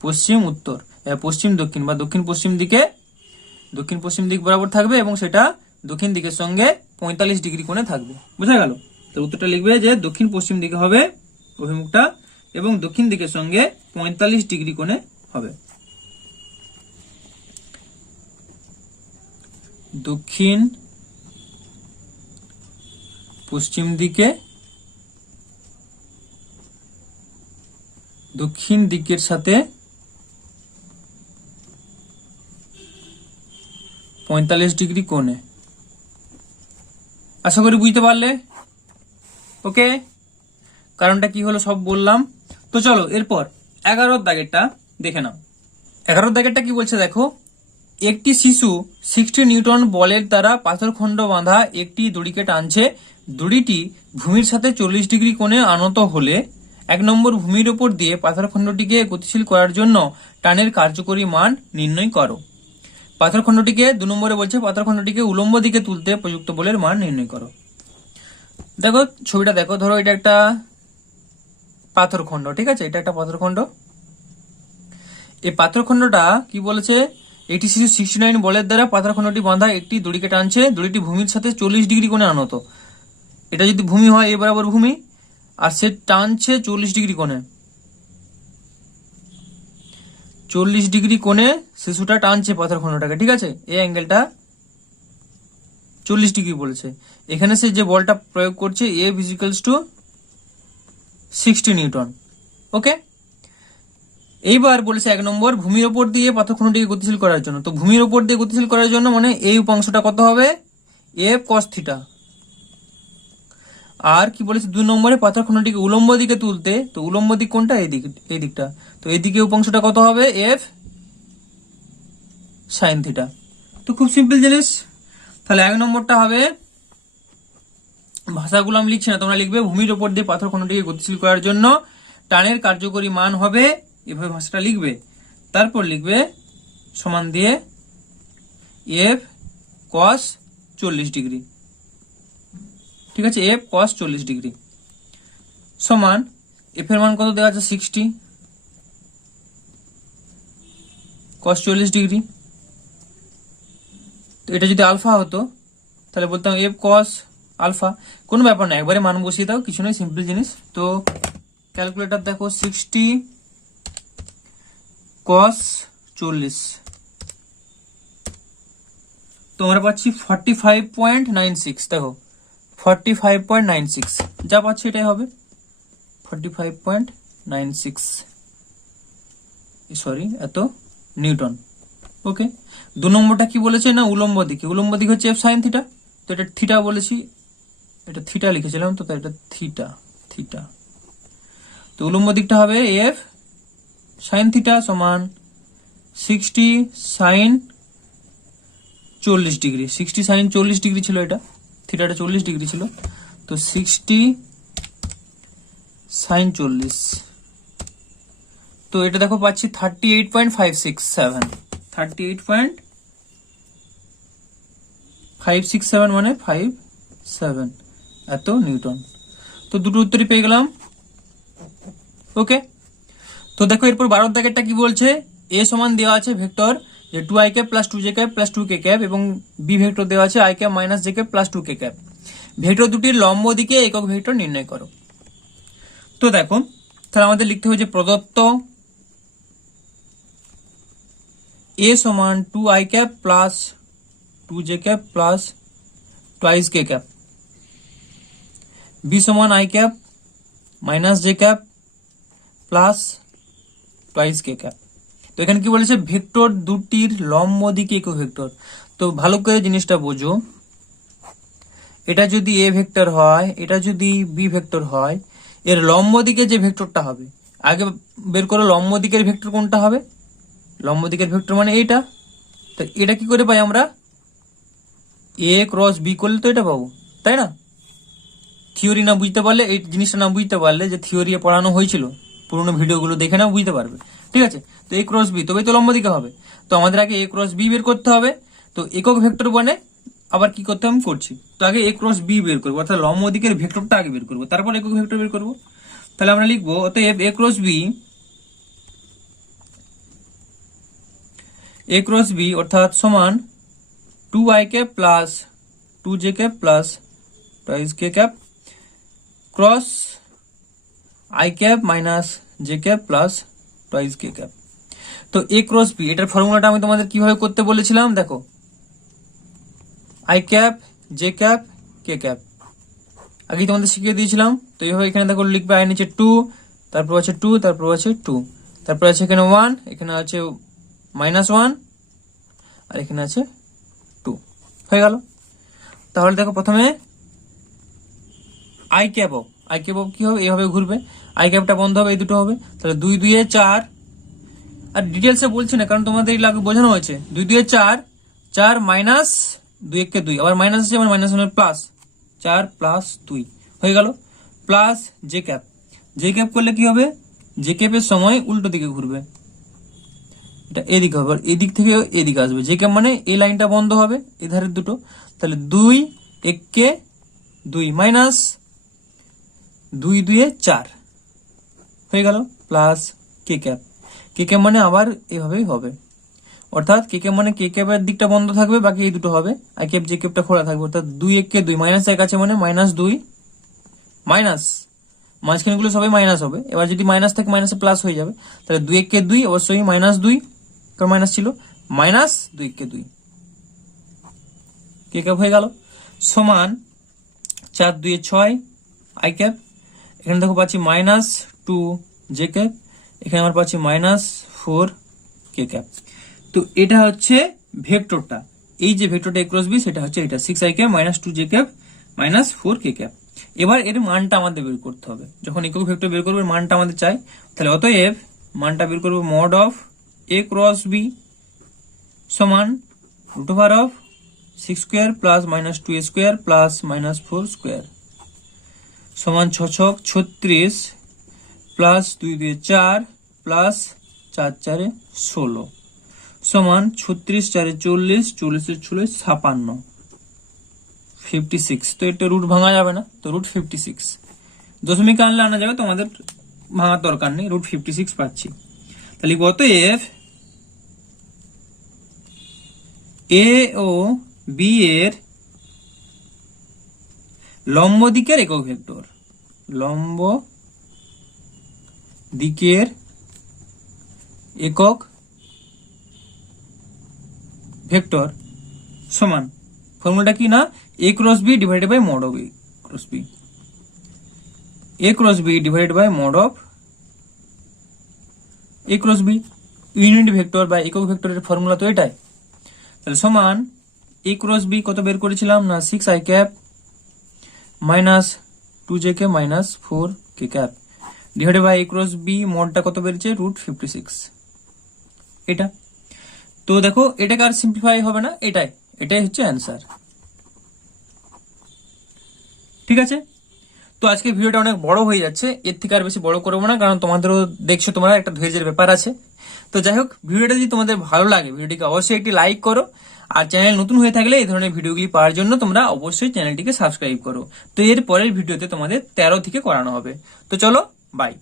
পশ্চিম উত্তর, পশ্চিম দক্ষিণ বা দক্ষিণ পশ্চিম দিক বরাবর থাকবে, এবং সেটা দক্ষিণ দিকের সঙ্গে 45 ডিগ্রি কোণে থাকবে, বুঝা গেল? তো উত্তরটা লিখবে যে দক্ষিণ পশ্চিম দিকে হবে অভিমুখটা, এবং দক্ষিণ দিকের সঙ্গে 45 ডিগ্রি কোণে হবে। দক্ষিণ পশ্চিম দিকে, দক্ষিণ দিকের সাথে 45 ডিগ্রি কোণে। আশা করি বুঝতে পারলে। ওকে, কারণটা কি হলো সব বললাম। তো চলো এরপর 11 দাগেরটা দেখে নাও। 11 দাগেরটা কি বলছে দেখো, একটি শিশু 60 নিউটন বলের দ্বারা পাথরখণ্ড বাঁধা একটি দড়িকে টানছে, দড়িটি ভূমির সাথে 40 ডিগ্রি কোণে আনত হলে 1 নম্বর ভূমির উপর দিয়ে পাথরখণ্ডটিকে গতিশীল করার জন্য টানের কার্যকরী মান নির্ণয় করো। পাথরখণ্ডটিকে 2 নম্বরে বলছে পাথরখণ্ডটিকে উলম্ব দিকে তুলতে প্রযুক্ত বলের মান নির্ণয় করো। দেখো ছবিটা দেখো, ধরো এটা একটা পাথরখণ্ড, ঠিক আছে, এটা একটা পাথরখণ্ড। এই পাথরখণ্ডটা কি বলেছে, এটি 69 বলের দ্বারা পাথরখণ্ডটি বাঁধা একটি দড়িকে টানছে, দড়িটি ভূমির সাথে 40 ডিগ্রি কোণে আনত। এটা যদি ভূমি হয়, এ বরাবর ভূমি, আর সে টানছে 40 ডিগ্রি কোণে, 40 ডিগ্রি কোণে শিশুটা টানছে পাথর খণ্ডটাকে, ঠিক আছে। এই অ্যাঙ্গেলটা 40 ডিগ্রি বলেছে। এখানে সে যে বলটা প্রয়োগ করছে F = 60 নিউটন। ওকে, এইবার বলেছে 1 নম্বর, ভূমির ওপর দিয়ে পাথরখণ্ডটিকে গতিশীল করার জন্য। তো ভূমির ওপর দিয়ে গতিশীল করার জন্য মানে এই উপাংশটা কত হবে, F cos θ। আর কি বলেছে 2 নম্বরে, পাথরখণ্ডটিকে উলম্ব দিকে তুলতে, তো উলম্ব দিক কোনটা, এই দিকটা, তো এইদিকে উপাংশটা কত হবে, F sin θ। তো খুব সিম্পল জিনিস। তাহলে 1 নম্বরটা হবে, ভাষাগুলো আমি লিখছি না, তোমরা লিখবে, ভূমির ওপর দিয়ে পাথরখণ্ডটিকে গতিশীল করার জন্য টানের কার্যকরী মান হবে, এভাবে ভাষাটা লিখবে। তারপর লিখবে সমান দিয়ে F cos 40 ডিগ্রি, ঠিক আছে, F cos 40 ডিগ্রি সমান F এর মান কত দেওয়া আছে, 60 cos 40 ডিগ্রি। তো এটা যদি আলফা হতো তাহলে বলতাম F cos আলফা। কোনো ব্যাপার না, একবারে মান বসিয়ে দাও, কিছু নয়, সিম্পল জিনিস। তো ক্যালকুলেটর দেখো, 60 cos 40, তোমরা পাচ্ছি 45.96। দেখো 45.96, যা পাচ্ছি এটাই হবে 45.96, সরি এত নিউটন। ওকে, 2 নম্বরটা কি বলেছে না, উলম্ব দিকে, উলম্ব দিক হচ্ছে F sin θ। তো এটা থিটা বলেছি, এটা থিটা লিখেছিলাম, তো এটা থিটা। তো উলম্ব দিকটা হবে F sin θ সমান 60 sin 40 ডিগ্রি। 60 sin 40 ডিগ্রি ছিল, এটা থিটাটা 40 ডিগ্রি ছিল, তো 60 sin 40। তো এটা দেখো পাচ্ছি 38.567, 38.567 মানে 57 এত নিউটন। তো দুটো উত্তরই পেয়ে গেলাম। ওকে, তো দেখো এরপর 12 দাগেরটা কি বলছে, এ সমান দেওয়া আছে ভেক্টর যে 2i + 2j + 2k এবং বি ভেক্টর দেওয়া আছে i - j + 2k। ভেক্টর দুটির লম্ব দিকে একক ভেক্টর নির্ণয় করো। তো দেখো, তাহলে আমাদের লিখতে হবে যে প্রদত্ত a সমান 2i + 2j + 2k, b সমান i - j প্লাস 2k। তো এখানে কি বলেছে, ভেক্টর দুটির লম্ব দিকে একক ভেক্টর। তো ভালো করে জিনিসটা বোঝো, এটা যদি এ ভেক্টর হয়, এটা যদি বি ভেক্টর হয়, এর লম্ব দিকে যে ভেক্টরটা হবে, আগে বের করো লম্ব দিকের ভেক্টর কোনটা হবে, লম্ব দিকের ভেক্টর মানে এইটা। তো এটা কি করে পাই আমরা, এ ক্রস বি করলে তো এটা পাবো, তাই না। থিওরি না বুঝতে পারলে, এই জিনিসটা না বুঝতে পারলে, যে থিওরি পড়ানো হয়েছিল পুরোনো ভিডিওগুলো দেখে না বুঝতে পারবে, ঠিক আছে। তো এ ক্রস বি, তবেই তো লম্ব দিকে হবে। তো আমাদের আগে এ ক্রস বি বের করতে হবে। তো একক ভেক্টর বনে আবার কি করতে আমি করছি, তো আগে এ ক্রস বি বের করবো, অর্থাৎ লম্ব দিকের ভেক্টরটা আগে বের করবো, তারপর একক ভেক্টর বের করবো। তাহলে আমরা লিখবো অতএব এ ক্রস বি অর্থাৎ সমান 2i + 2j + 2k cross i - j + 2k। তো এ ক্রস বি, এটার ফর্মুলাটা আমি তোমাদের কিভাবে করতে বলেছিলাম, দেখো i j k আগে তোমাদের শিখিয়ে দিয়েছিলাম। তো এইভাবে এখানে দেখো লিখবে, i নিচে 2, তারপর আছে 2, তারপর আছে 2, তারপর আছে এখানে 1, এখানে আছে -1, আর এখানে আছে 2, হয়ে গেল। তাহলে দেখো প্রথমে i ক্যাপ কি হবে, এইভাবে ঘুরবে, i ক্যাপটা বন্ধ হবে, এই দুটো হবে, তাহলে 2 2 এ 4, আর ডিটেলসে বলছি না কারণ তোমাদের এগুলো বোঝানো হয়েছে। 2 2 এ 4, 4 মাইনাস 2 1 কে 2, আবার মাইনাস আছে, আবার মাইনাস মানে প্লাস, 4 + 2 হয়ে গেল, প্লাস জে ক্যাপ করলে কি হবে, জে ক্যাপের সময় উল্টো দিকে ঘুরবে, এটা এদিকে হবে, আর এদিক থেকে এদিকে আসবে। জে ক্যাপ মানে এই লাইনটা বন্ধ হবে, এধারের দুটো, তাহলে 2 1 কে 2 মাইনাস 2 2 এ 4 হয়ে গেল, প্লাস কে ক্যাপ মানে আবার এভাবেই হবে, অর্থাৎ কে ক্যাপ মানে কে ক্যাপের দিকটা বন্ধ থাকবে, বাকি এই দুটো হবে, আই ক্যাপ জে ক্যাপটা খোলা থাকবে, অর্থাৎ 2 1 কে 2 মাইনাস 1 আছে মানে -2 মাইনাস মাঝখানেগুলো সবাই মাইনাস হবে। এবার যদি মাইনাস থাকে মাইনাসে প্লাস হয়ে যাবে, তাহলে 2 1 2 অবশ্যই -2, কারণ মাইনাস ছিল, -2 1 2 কে ক্যাপ হয়ে গেল, সমান 4 2 6 আই ক্যাপ। এখানে দেখো পাচ্ছি -2 জে ক্যাপ, এখানে আমার পাচ্ছি -4 কে ক্যাপ। তো এটা হচ্ছে ভেক্টরটা, এই যে ভেক্টরটা a ক্রস b সেটা হচ্ছে এটা 6 i cap -2 j cap -4 k cap. এবার এর মানটা আমাদের বের করতে হবে, যখন একক ভেক্টর বের করবে মানটা আমাদের চাই, তাহলে অতএব মানটা বের করব mod of a cross b সমান √6 square plus -2 square plus -4 square সমান 6 6 36 প্লাস 2 2 4 প্লাস 4 4 16 সমান 36 4 40 40 6 56 56। তো এটা রুট ভাঙা যাবে না, তো √56 দশমিক আনলে আনা যাবে, তোমাদের ভাঙার দরকার নেই, √56 পাচ্ছি। তাহলে অতএব এ ও বি এর লম্ব দিকের একক ভেক্টর, লম্ব দিকের একক ভেক্টর সমান, ফর্মুলাটা কি না, a cross b divided by mod of a cross b, a cross b divided by mod of a cross b। Unit vector বা একক ভেক্টরের ফর্মুলা তো এটাই। তাহলে সমান a ক্রস b কত বের করেছিলাম না 6 i cap -2 j cap -4 k cap divided by a cross b মডটা কত বেরিয়েছে √56 এটা। তো দেখো এটাকে আর সিম্পলিফাই হবে না, এটাই হচ্ছে অ্যান্সার। ঠিক আছে, তো আজকে ভিডিওটা অনেক বড় হয়ে যাচ্ছে, এর থেকে আর বেশি বড় করবো না, কারণ তোমাদেরও দেখছো তোমরা একটা ধৈর্যের ব্যাপার আছে। তো যাই হোক, ভিডিওটা যদি তোমাদের ভালো লাগে ভিডিওটিকে অবশ্যই একটি লাইক করো, আর চ্যানেল নতুন হয়ে থাকলে এই ধরনের ভিডিওগুলি পাওয়ার জন্য তোমরা অবশ্যই চ্যানেলটিকে সাবস্ক্রাইব করো। তো এর পরের ভিডিওতে তোমাদের 13 থেকে করানো হবে। তো চলো, বাই।